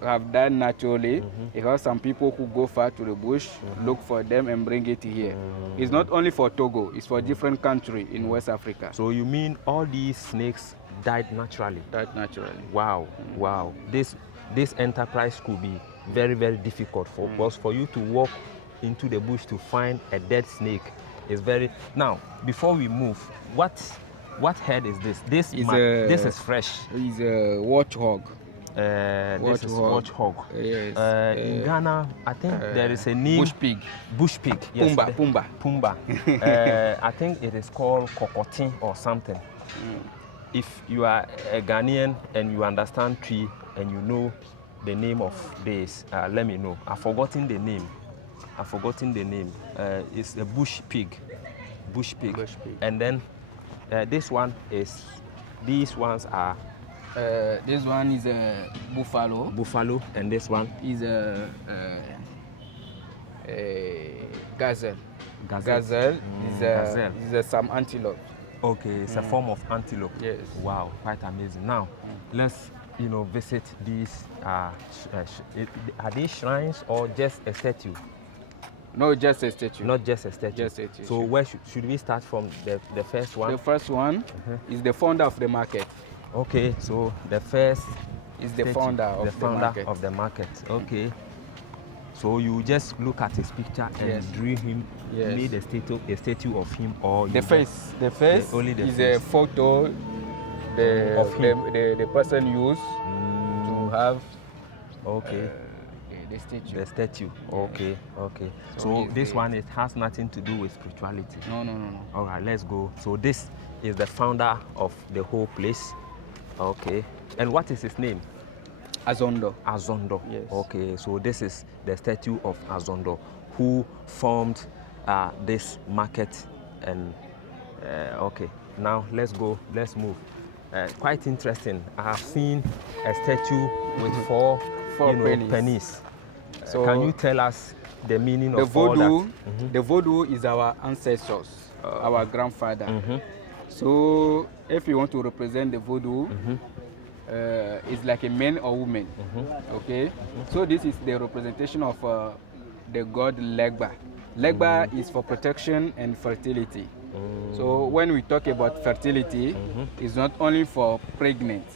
have died naturally. You have some people who go far to the bush, look for them and bring it here. It's not only for Togo, it's for different countries in West Africa. So you mean all these snakes died naturally? Died naturally. Wow, wow. This enterprise could be very, very difficult because for you to walk into the bush to find a dead snake is very. Now, before we move, what head is this? This is fresh. It's a watchhog. This is watchhog. Yes. In Ghana, I think there is a name. Bush pig. Bush pig. Yes, Pumba. I think it is called cocotin or something. If you are a Ghanaian and you understand tree and you know the name of this, let me know. I've forgotten the name. It's a bush pig. Bush pig. And then these ones are. This one is a buffalo. Buffalo, and this one is a gazelle. Gazelle is some antelope. Okay, it's a form of antelope. Yes. Wow, quite amazing. Now, let's visit these. Are they shrines or just a statue? No, just a statue. Not just a statue. Just a statue. So where should we start from? The first one. The first one is the founder of the market. Okay, so the first is the founder of the market. Okay. So you just look at his picture and drew him, made a statue of him, or the face. The face is a photo of him. The person used to have. Okay. The statue. The statue. Okay. Okay. So this one, it has nothing to do with spirituality. No. All right, let's go. So this is the founder of the whole place. Okay. And what is his name? Azondo. Azondo. Yes. Okay. So this is the statue of Azondo, who formed this market. And okay, now let's go. Let's move. Quite interesting. I have seen a statue with four pennies. So can you tell us the meaning of all that? The voodoo is our ancestors, our grandfather. So if you want to represent the voodoo, it's like a man or woman. Okay. So this is the representation of the god Legba. Legba is for protection and fertility. So when we talk about fertility, it's not only for pregnant.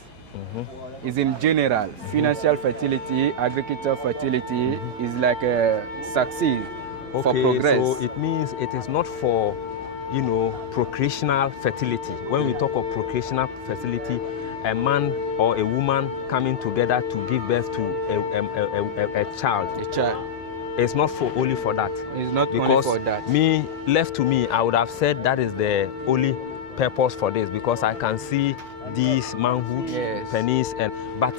It's in general. Financial fertility, agricultural fertility is like succeed for progress. So it means it is not for procreational fertility. When we talk of procreational fertility, a man or a woman coming together to give birth to a child. A child. It's not only for that. It's not only because for that. left to me, I would have said that is the only purpose for this, because I can see these manhood, Yes. penis, but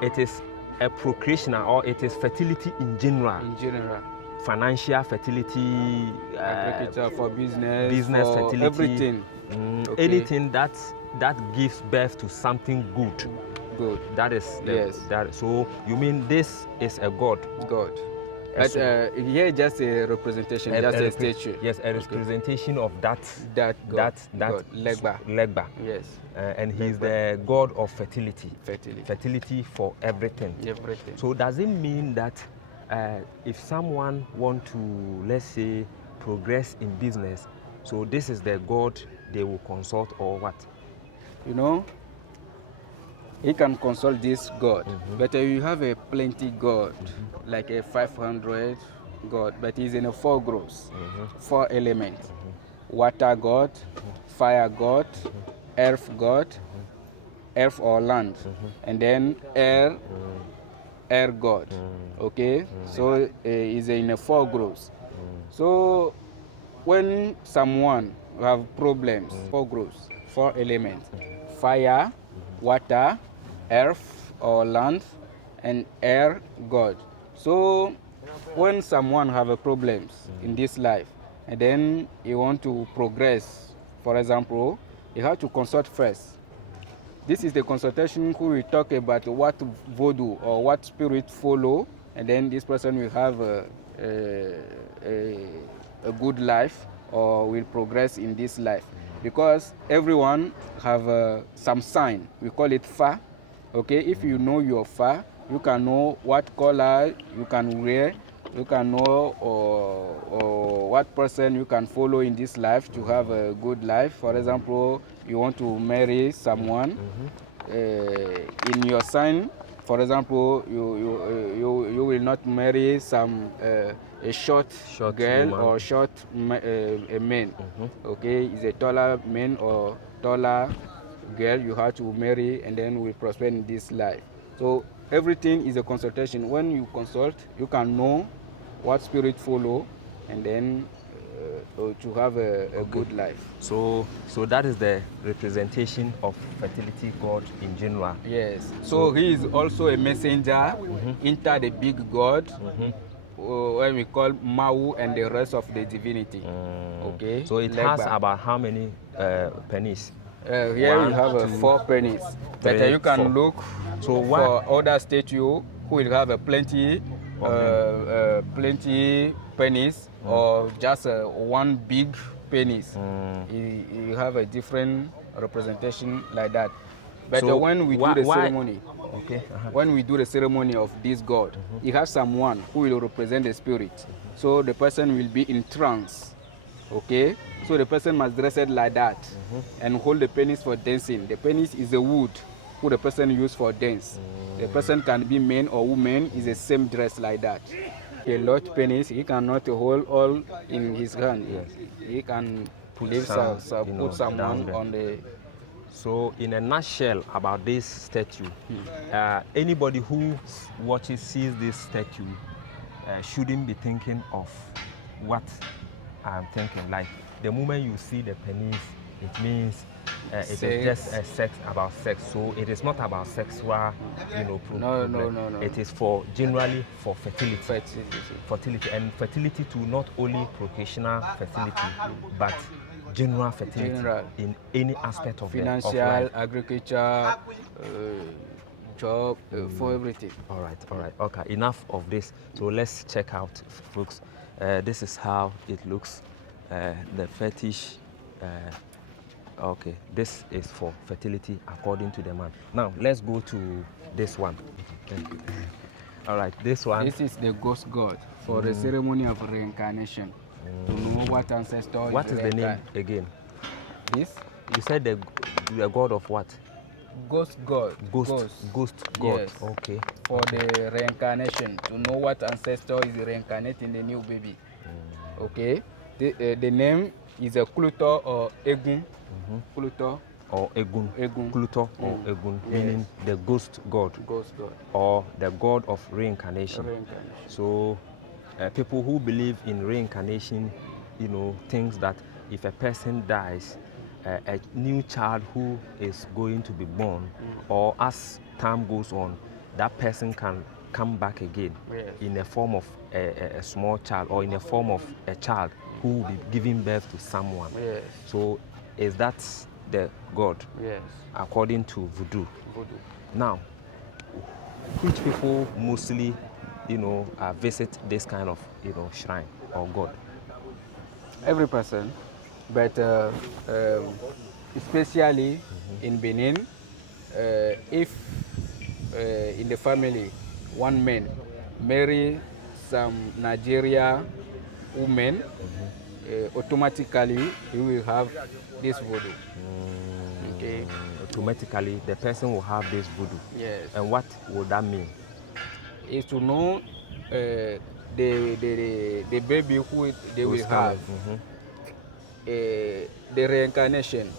it is a procreation, or it is fertility in general. In general. Financial fertility, Agriculture, for business for fertility, everything. Okay. Anything that gives birth to something good. Good. That is Yes. So you mean this is a god? God. But here just a representation, just a statue. Yes, a representation of that God. that Legba. Legba. Yes. And he's the god of fertility. Fertility. Fertility for everything. Everything. So does it mean that if someone want to, let's say, progress in business, so this is the god they will consult, or what? You know, he can consult this God, but you have a plenty God, like a 500 God, but he's in a 4 groups, 4 elements: water God, fire God, earth God, earth or land, and then air God. Okay, so he's in a 4 groups. So when someone have problems, 4 groups, 4 elements: fire, water, earth or land, and air God. So when someone have a problems in this life, and then he want to progress, for example, he have to consult first. This is the consultation who will talk about what voodoo or what spirit follow, and then this person will have a good life, or will progress in this life. Because everyone have some sign, we call it fa. Okay, if you know your fa, you can know what color you can wear, you can know or what person you can follow in this life to have a good life. For example, you want to marry someone, in your sign, for example, you will not marry a short girl woman, or short a man. Okay, is a taller man or taller girl you have to marry, and then will prosper in this life. So everything is a consultation. When you consult, you can know what spirit follow, and then to have a good life. So that is the representation of fertility god in general. Yes. So he is also a messenger into the big god, when we call Mau and the rest of the divinity. Okay. So it has about how many pennies? Here we have 4 pennies. But you can 4. look for other statue who will have plenty pennies, or just one big penis. You have a different representation like that. But So when we do the ceremony, okay, when we do the ceremony of this god, you have someone who will represent the spirit. So the person will be in trance. Okay, so the person must dress it like that and hold the penis for dancing. The penis is a wood who the person use for dance. The person can be man or woman, is the same dress like that. A large penis, he cannot hold all in his hand. Yes. He can Put put someone down on the. So in a nutshell about this statue, anybody who sees this statue shouldn't be thinking of what I'm thinking. Like the moment you see the penis, it means it is just a sex. So it is not about sexual, No. It is generally for fertility. Fertility, and fertility to not only procreational fertility, but general fertility in any aspect of financial, life. agriculture, job, for everything. All right. Okay, enough of this. So let's check out, folks. This is how it looks. The fetish. Okay, this is for fertility according to the man. Now let's go to this one. All right, this one. This is the ghost god for the ceremony of reincarnation. To know what ancestor. What is the name again? This? You said the god of what? Ghost god. Ghost god. Yes. Okay. For the reincarnation, to know what ancestor is reincarnating the new baby. Okay. The name is a Kluto or Egun. Kluto or Egun, Egun. Pluto or Egun, Yes. meaning the ghost god Ghost god. or the god of reincarnation. Reincarnation. So people who believe in reincarnation, thinks that if a person dies, a new child who is going to be born, or as time goes on, that person can come back again Yes. in the form of a small child or in the form of a child who will be giving birth to someone. Yes. So is that the god Yes. according to voodoo? Voodoo. Now, which people mostly, visit this kind of, shrine or god? Every person, but especially in Benin, if in the family one man marry some Nigeria woman, automatically he will have this voodoo. Okay. Automatically, the person will have this voodoo. Yes. And what would that mean? Is to know the baby who they Who's will coming? have. The reincarnation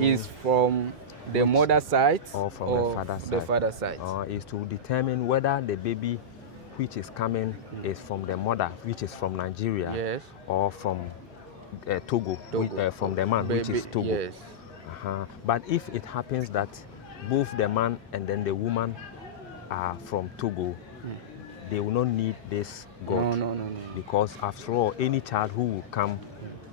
is from the mother side Or from the father side? Is to determine whether the baby which is coming is from the mother, which is from Nigeria, Yes. or from Togo, from the man, which is Togo. Yes. But if it happens that both the man and then the woman are from Togo, they will not need this god. No. Because after all, any child who will come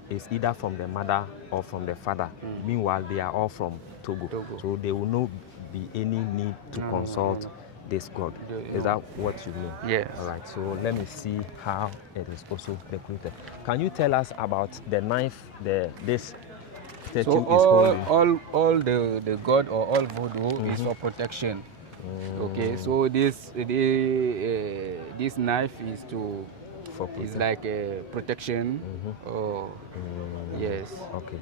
is either from the mother or from the father. Meanwhile, they are all from Togo. So there will not be any need to consult this god. Is that what you mean? Yes. All right, so let me see how it is also decorated. Can you tell us about the knife this statue So is holding? all the god or all voodoo is for protection. Okay, so this knife is to is like a protection. Oh, yes. Okay,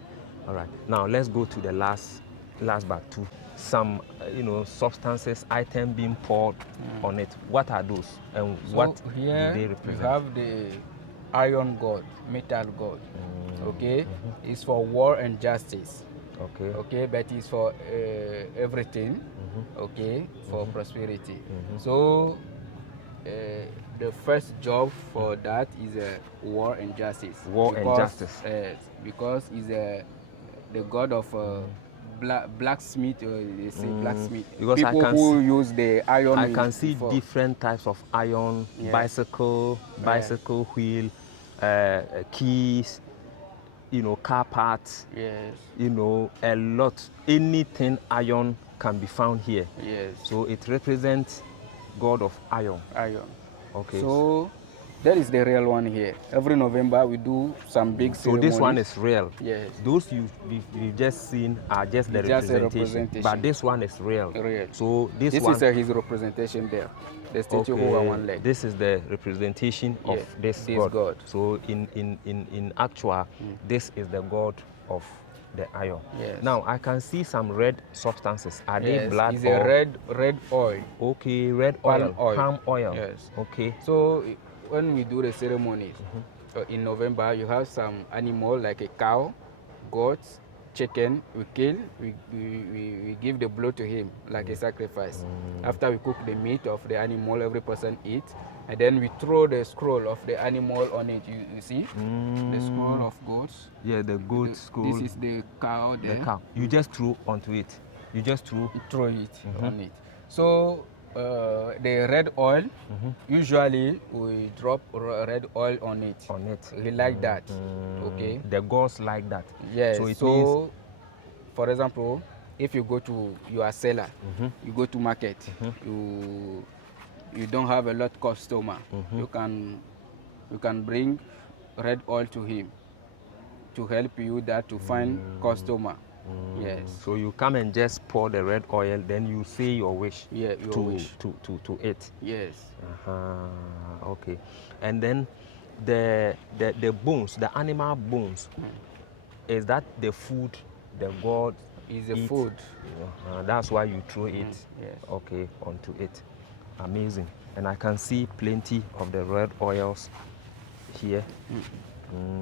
all right. Now let's go to the last but two. Some substances, item being poured on it. What are those, and So what here do they we represent? have the iron god, metal god. Okay, it's for war and justice. Okay, but it's for everything. Okay, for prosperity. So the first job for that is war and justice. War and justice. Because he's the god of blacksmith. They say blacksmith. Because people who use the iron. I can see before. different types of iron, Yes. bicycle wheel, keys, car parts. Yes. A lot. Anything iron can be found here. Yes. So it represents God of iron. Iron. Okay. So that is the real one here. Every November we do some big So ceremonies. this one is real. Yes. Those you've just seen are just the Just a representation. representation. But this one is real. Real. So this This one is his representation there. The statue who are one leg. This is the representation of this God. So in actual, this is the God of the iron. Yes. Now I can see some red substances. Are they Yes, blood it's or a red oil. Okay, red Palm oil. palm oil. Yes. Okay. So when we do the ceremonies in November, you have some animal like a cow, goats, chicken. We kill. We give the blood to him like a sacrifice. After we cook the meat of the animal, every person eats, and then we throw the scroll of the animal on it. You see the scroll of goats. Yeah, the goat skull. This is the cow there. The cow. You just threw onto it. You just threw. Throw it on it. So the red oil, usually we drop red oil on it. He like that. Okay. The gods like that. Yes. So it So, means, for example, if you go to your seller, you go to market, you don't have a lot customer, you can bring red oil to him to help you that to find customer. Yes. So you come and just pour the red oil, then you say your wish. Yeah, your wish. To it. Yes. Okay. And then the bones, the animal bones, is that the food the god Is a eat? food. That's why you throw it. Yes. Okay, onto it. Amazing. And I can see plenty of the red oils here.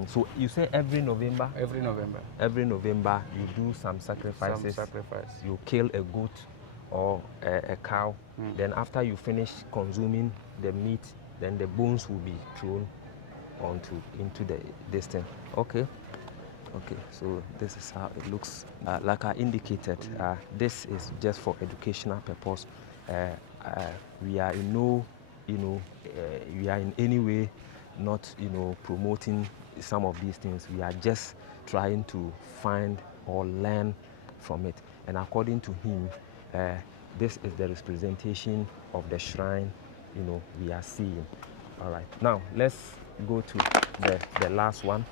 So you say every November? Every November. Every November you do some sacrifices. Some sacrifice. You kill a goat or a cow. Then after you finish consuming the meat, then the bones will be thrown into this thing. Okay. Okay, so this is how it looks. Like I indicated, this is just for educational purpose. We are in no, we are in any way not, promoting some of these things. We are just trying to find or learn from it. And according to him, this is the representation of the shrine, we are seeing. All right, now let's go to the last one.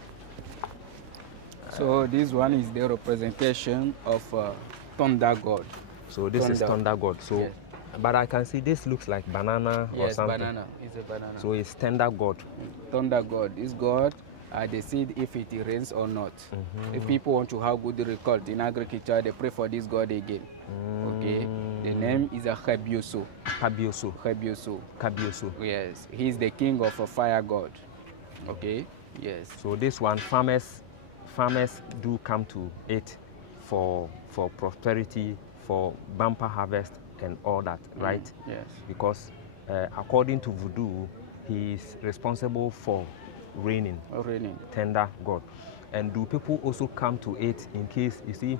So this one is the representation of thunder god. So this is thunder god. So, yes. But I can see this looks like banana or something. Yes, banana. It's a banana. So it's thunder god. Thunder god. This god decide if it rains or not. If people want to have good result in agriculture, they pray for this god again. Okay. The name is a Kabioso. Kabioso. Kabioso. Kabioso. Yes. He is the king of a fire god. Okay. Yes. So this one, farmers do come to it for prosperity, for bumper harvest and all that, right? Yes. Because according to voodoo, he is responsible for raining. Thunder god. And do people also come to it in case, you see,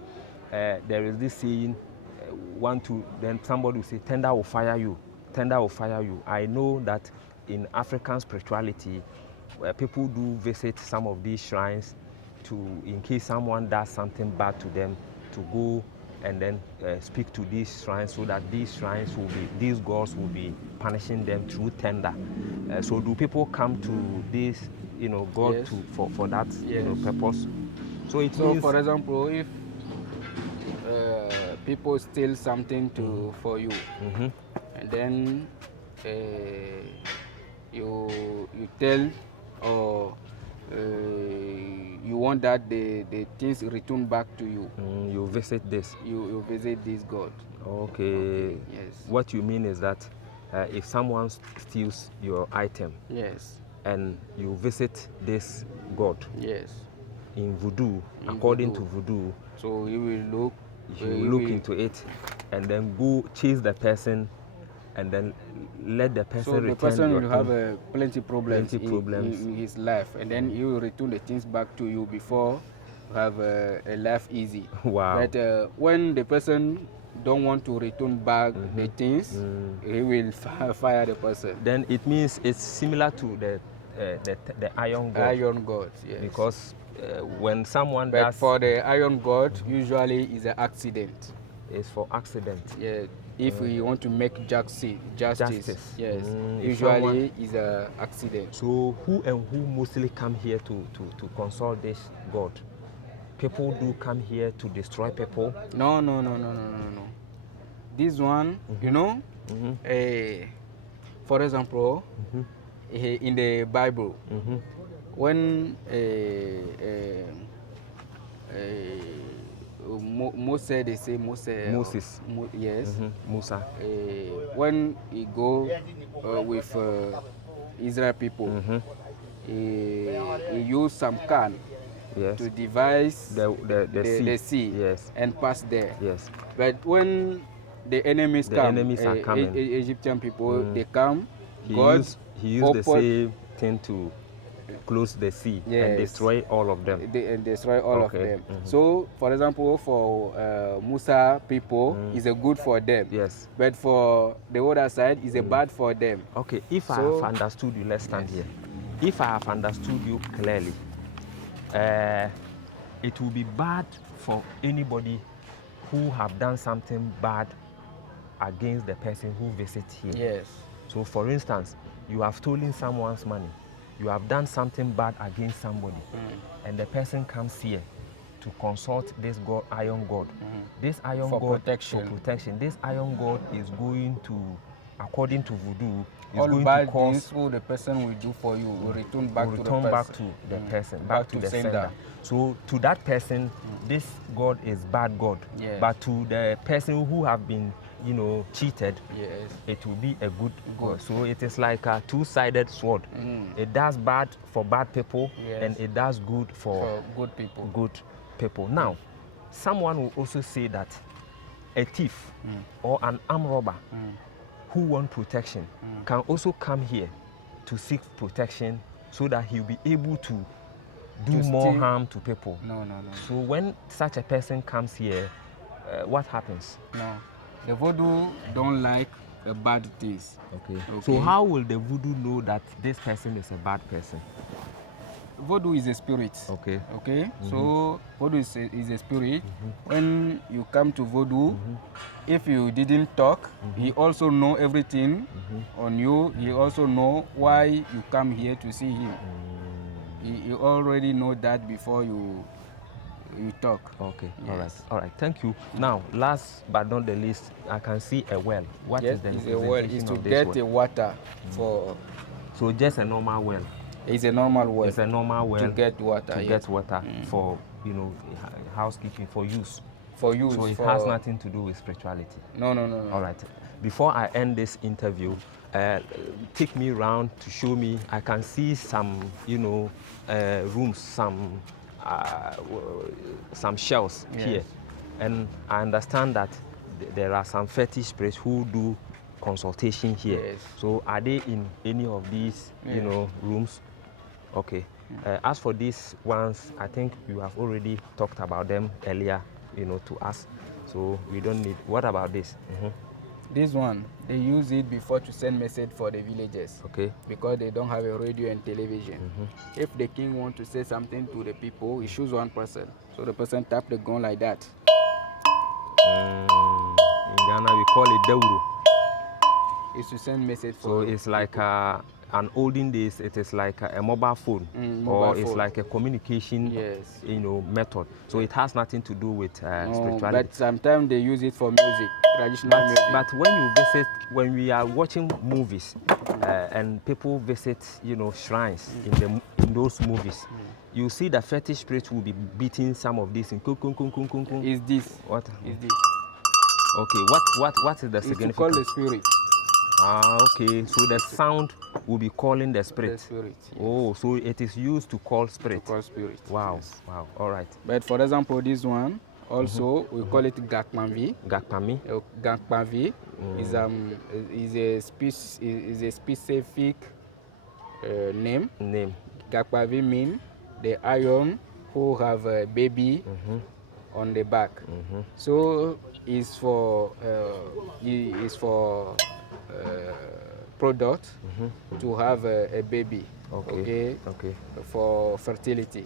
there is this saying, then somebody will say, thunder will fire you. Thunder will fire you. I know that in African spirituality, people do visit some of these shrines in case someone does something bad to them, to go and then speak to these shrines so that these gods will be punishing them through thunder. So do people come to this, God yes. for that yes. Purpose? So means, for example, if people steal something for you, and then you tell or you want that the things return back to you. You visit this. You visit this god. Okay. Yes. What you mean is that if someone steals your item, yes, and you visit this god, yes, in voodoo, according to voodoo, so you will look. You look into it, and then go chase the person, and then let the person return. So the person will have plenty problems problems in his life, and then he will return the things back to you before you have a life easy. Wow. But when the person don't want to return back the things, he will fire the person. Then it means it's similar to the iron god. Iron god, yes. Because when someone but for the iron god, usually is an accident. It's for accident. Yeah. If we want to make justice. Yes. Usually is an accident. So who mostly come here to consult this god? People do come here to destroy people? No. This one, for example, in the Bible, when Moses, they say Moses. Yes. Musa. When he go with Israel people, he use some can to devise the sea yes. and pass there. Yes. But when the enemies come, are coming. Egyptian people, they come. He used the same thing to close the sea and destroy all of them. And destroy all of them. So, for example, for Musa people, it's a good for them. Yes. But for the other side, it's a bad for them. Okay, if I have understood you, let's stand here. If I have understood you clearly, it will be bad for anybody who have done something bad against the person who visits here. Yes. So, for instance, you have stolen someone's money. You have done something bad against somebody, and the person comes here to consult this god, iron god. This iron god for protection. This iron god is going to, according to voodoo, is all going bad to cause things who the person will do for you will return back to the person, back to the sender. So to that person, this god is bad god. Yes. But to the person who have been cheated, Yes. it will be a good. So it is like a two-sided sword. It does bad for bad people, Yes. and it does good for good people. good people. Now, someone will also say that a thief or an armed robber who want protection can also come here to seek protection so that he'll be able to do more harm to people. No. So when such a person comes here, what happens? No. The voodoo don't like bad things. Okay. So how will the voodoo know that this person is a bad person? Voodoo is a spirit. Okay. Okay. So voodoo is a spirit. When you come to voodoo, if you didn't talk, he also know everything on you. He also know why you come here to see him. He already know that before you talk. Okay. Yes. All right. Thank you. Now, last but not the least, I can see a well. What is the It's a well. representation It's to of this get well? the water for. So just a normal well. It's a normal well. It's a normal well to get water. To yes. get water for housekeeping, for use. For use. So it has nothing to do with spirituality. No. All right. Before I end this interview, take me around to show me. I can see some, rooms, some shells here, and I understand that there are some fetish spirits who do consultation here. Yes. So are they in any of these, rooms? Okay. As for these ones, I think you have already talked about them earlier, to us. So we don't need. What about this? This one, they use it before to send message for the villagers. Okay. Because they don't have a radio and television. If the king want to say something to the people, he choose one person. So the person tap the gun like that. In Ghana, we call it Deuro. It's to send message for. So it's like an olden days. It is like a mobile phone, or it's like a communication, method. So it has nothing to do with spirituality. But sometimes they use it for music, traditional music. But when we are watching movies, and people visit, shrines in those movies, you see the fetish spirits will be beating some of these in Is this? What? Is this? Okay. What is the significance? It's to call the spirit. Okay. So the sound will be calling the spirit. The spirit. Yes. Oh, so it is used to call spirit. To call spirit. Wow. Yes. Wow. All right. But for example, this one also we call it Gakmanvi. Gakpami. Gakmanvi is a specific name. Gakmanvi means the iron who have a baby on the back. So is for product to have a baby. Okay. For fertility.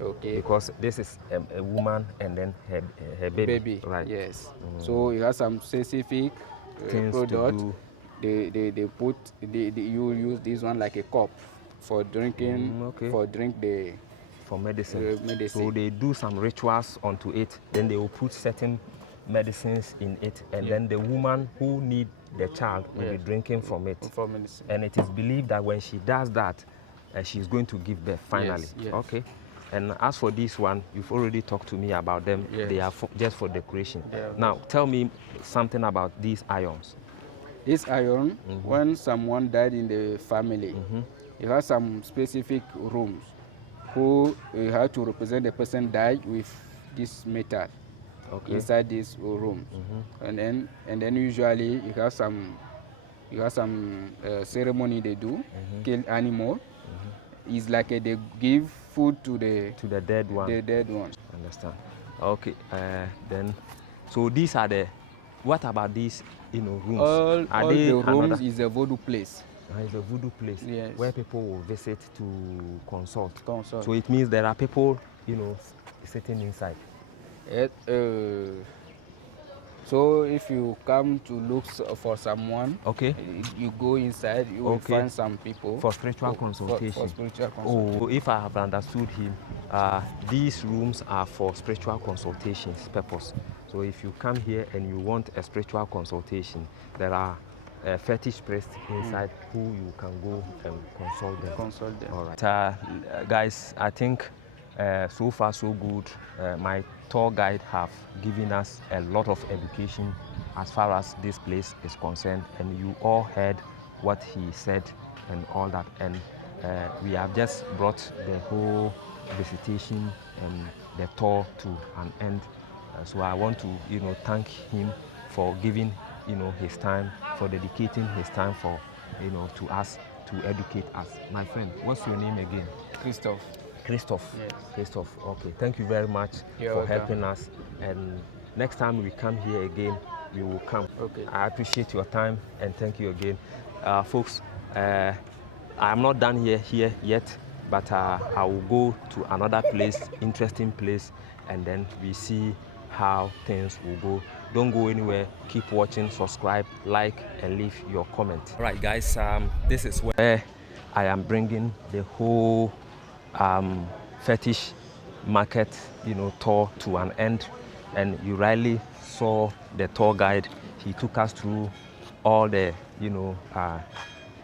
Okay. Because this is a woman and then her baby. Right. Yes. So it has some specific product. You use this one like a cup for drinking. For medicine. So they do some rituals onto it. Then they will put certain medicines in it, and then the woman who need the child will be drinking from it. For medicine. And it is believed that when she does that, she's going to give birth finally. Yes. Okay. And as for this one, you've already talked to me about them. Yes. They are just for decoration. Now, tell me something about these irons. This iron, when someone died in the family, you have some specific rooms who you have to represent the person died with this metal inside these rooms. And then usually you have some ceremony they do, kill animal. It's like they give food to the dead one. The dead one. Understand? Okay. Then, so these are the. What about these, rooms? All the rooms is a voodoo place. It's a voodoo place, yes, where people will visit to consult. So it means there are people, sitting inside. So if you come to look for someone, you go inside, you will find some people for spiritual consultation. For spiritual consultation. Oh, if I have understood him, these rooms are for spiritual consultations purpose. So if you come here and you want a spiritual consultation, there are fetish priests inside who you can go and consult them. Consult them. All right, guys. I think So far so good. My tour guide have given us a lot of education as far as this place is concerned, and you all heard what he said and all that. And we have just brought the whole visitation and the tour to an end. So I want to, thank him for giving, his time, for dedicating his time for, to us, to educate us. My friend, what's your name again? Christophe. Christophe. Yes. Christophe. Okay. Thank you very much You're for welcome. helping us. And next time we come here again, we will come. Okay. I appreciate your time and thank you again, folks. I'm not done here yet, but I will go to another place, interesting place, and then we see how things will go. Don't go anywhere. Keep watching, subscribe, like, and leave your comment. All right, guys. This is where I am bringing the whole Fetish market, tour to an end. And you rightly saw the tour guide. He took us through all the,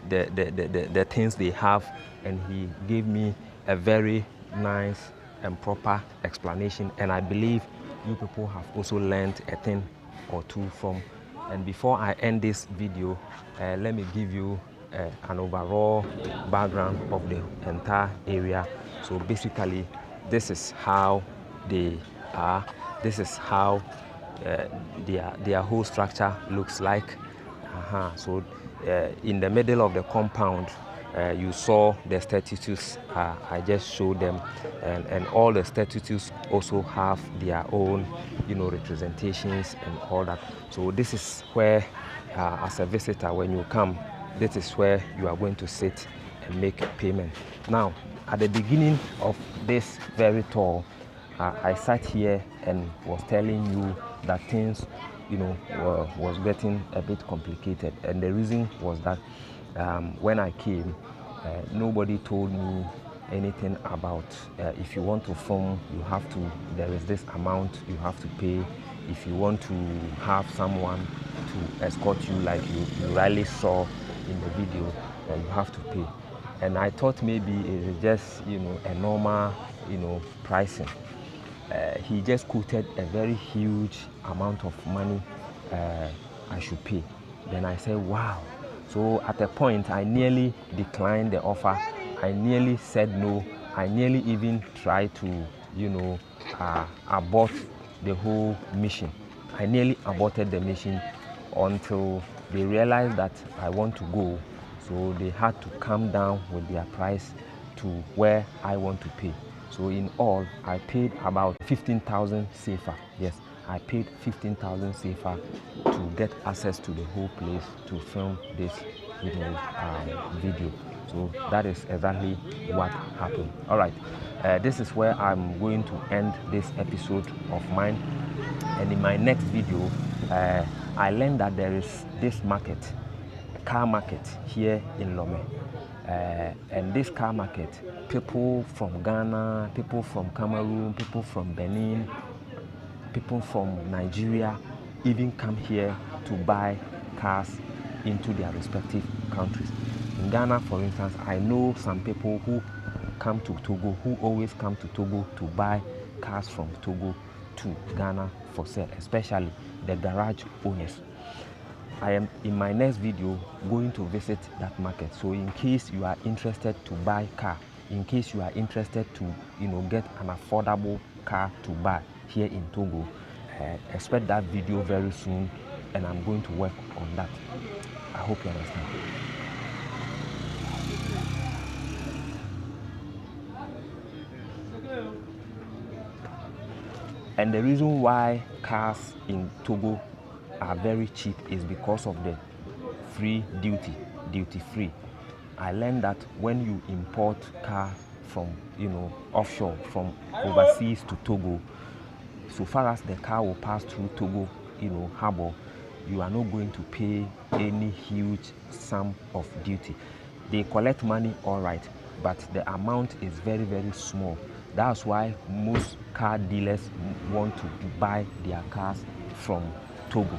the things they have, and he gave me a very nice and proper explanation. And I believe you people have also learned a thing or two from. And before I end this video, let me give you an overall background of the entire area. So basically, this is how they are. This is how their whole structure looks like. So in the middle of the compound, you saw the statues. I just showed them, and all the statues also have their own, representations and all that. So this is where, as a visitor, when you come, this is where you are going to sit and make a payment. Now, at the beginning of this very tour, I sat here and was telling you that things, was getting a bit complicated. And the reason was that when I came, nobody told me anything about if you want to film, you have to, there is this amount you have to pay. If you want to have someone to escort you, like you rightly saw in the video, you have to pay. And I thought maybe it is just, a normal, pricing. He just quoted a very huge amount of money I should pay. Then I said, wow. So at a point, I nearly declined the offer. I nearly said no. I nearly even tried to, abort the whole mission. I nearly aborted the mission until they realized that I want to go. So they had to come down with their price to where I want to pay. So in all, I paid about 15,000 CFA. Yes, I paid 15,000 CFA to get access to the whole place to film this, video. So that is exactly what happened. All right, this is where I'm going to end this episode of mine. And in my next video, I learned that there is this market, car market here in Lome. And this car market, people from Ghana, people from Cameroon, people from Benin, people from Nigeria even come here to buy cars into their respective countries. In Ghana, for instance, I know some people who come to Togo, who always come to Togo to buy cars from Togo to Ghana for sale, especially the garage owners. I am in my next video going to visit that market. So in case you are interested to buy car, in case you are interested to get an affordable car to buy here in Togo, expect that video very soon, and I'm going to work on that. I hope you understand. And the reason why cars in Togo are very cheap is because of the free duty free. I learned that when you import car from offshore, from overseas to Togo, so far as the car will pass through Togo harbor, you are not going to pay any huge sum of duty. They collect money, all right, but the amount is very, very small. That's why most car dealers want to buy their cars from Togo.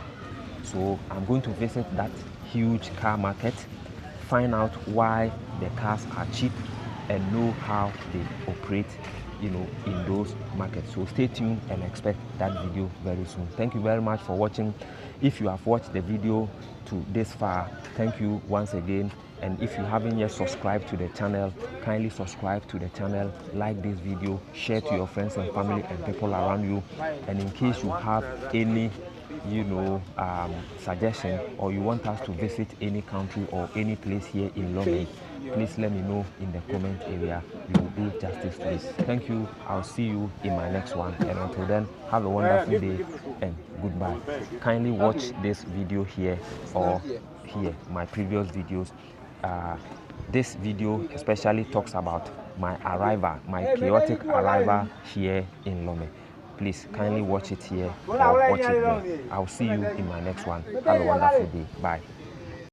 So I'm going to visit that huge car market, find out why the cars are cheap, and know how they operate, in those markets. So stay tuned and expect that video very soon. Thank you very much for watching. If you have watched the video to this far, thank you once again. And if you haven't yet subscribed to the channel, kindly subscribe to the channel, like this video, share to your friends and family and people around you. And in case you have any suggestion, or you want us to visit any country or any place here in Lome, please let me know in the comment area. We will do justice to it. Thank you. I'll see you in my next one. And until then, have a wonderful day and goodbye. Kindly watch this video here or here, my previous videos. This video especially talks about my arrival, my chaotic arrival here in Lome. Please kindly watch it here or watch it there. I'll see you in my next one. Have a wonderful day. Bye.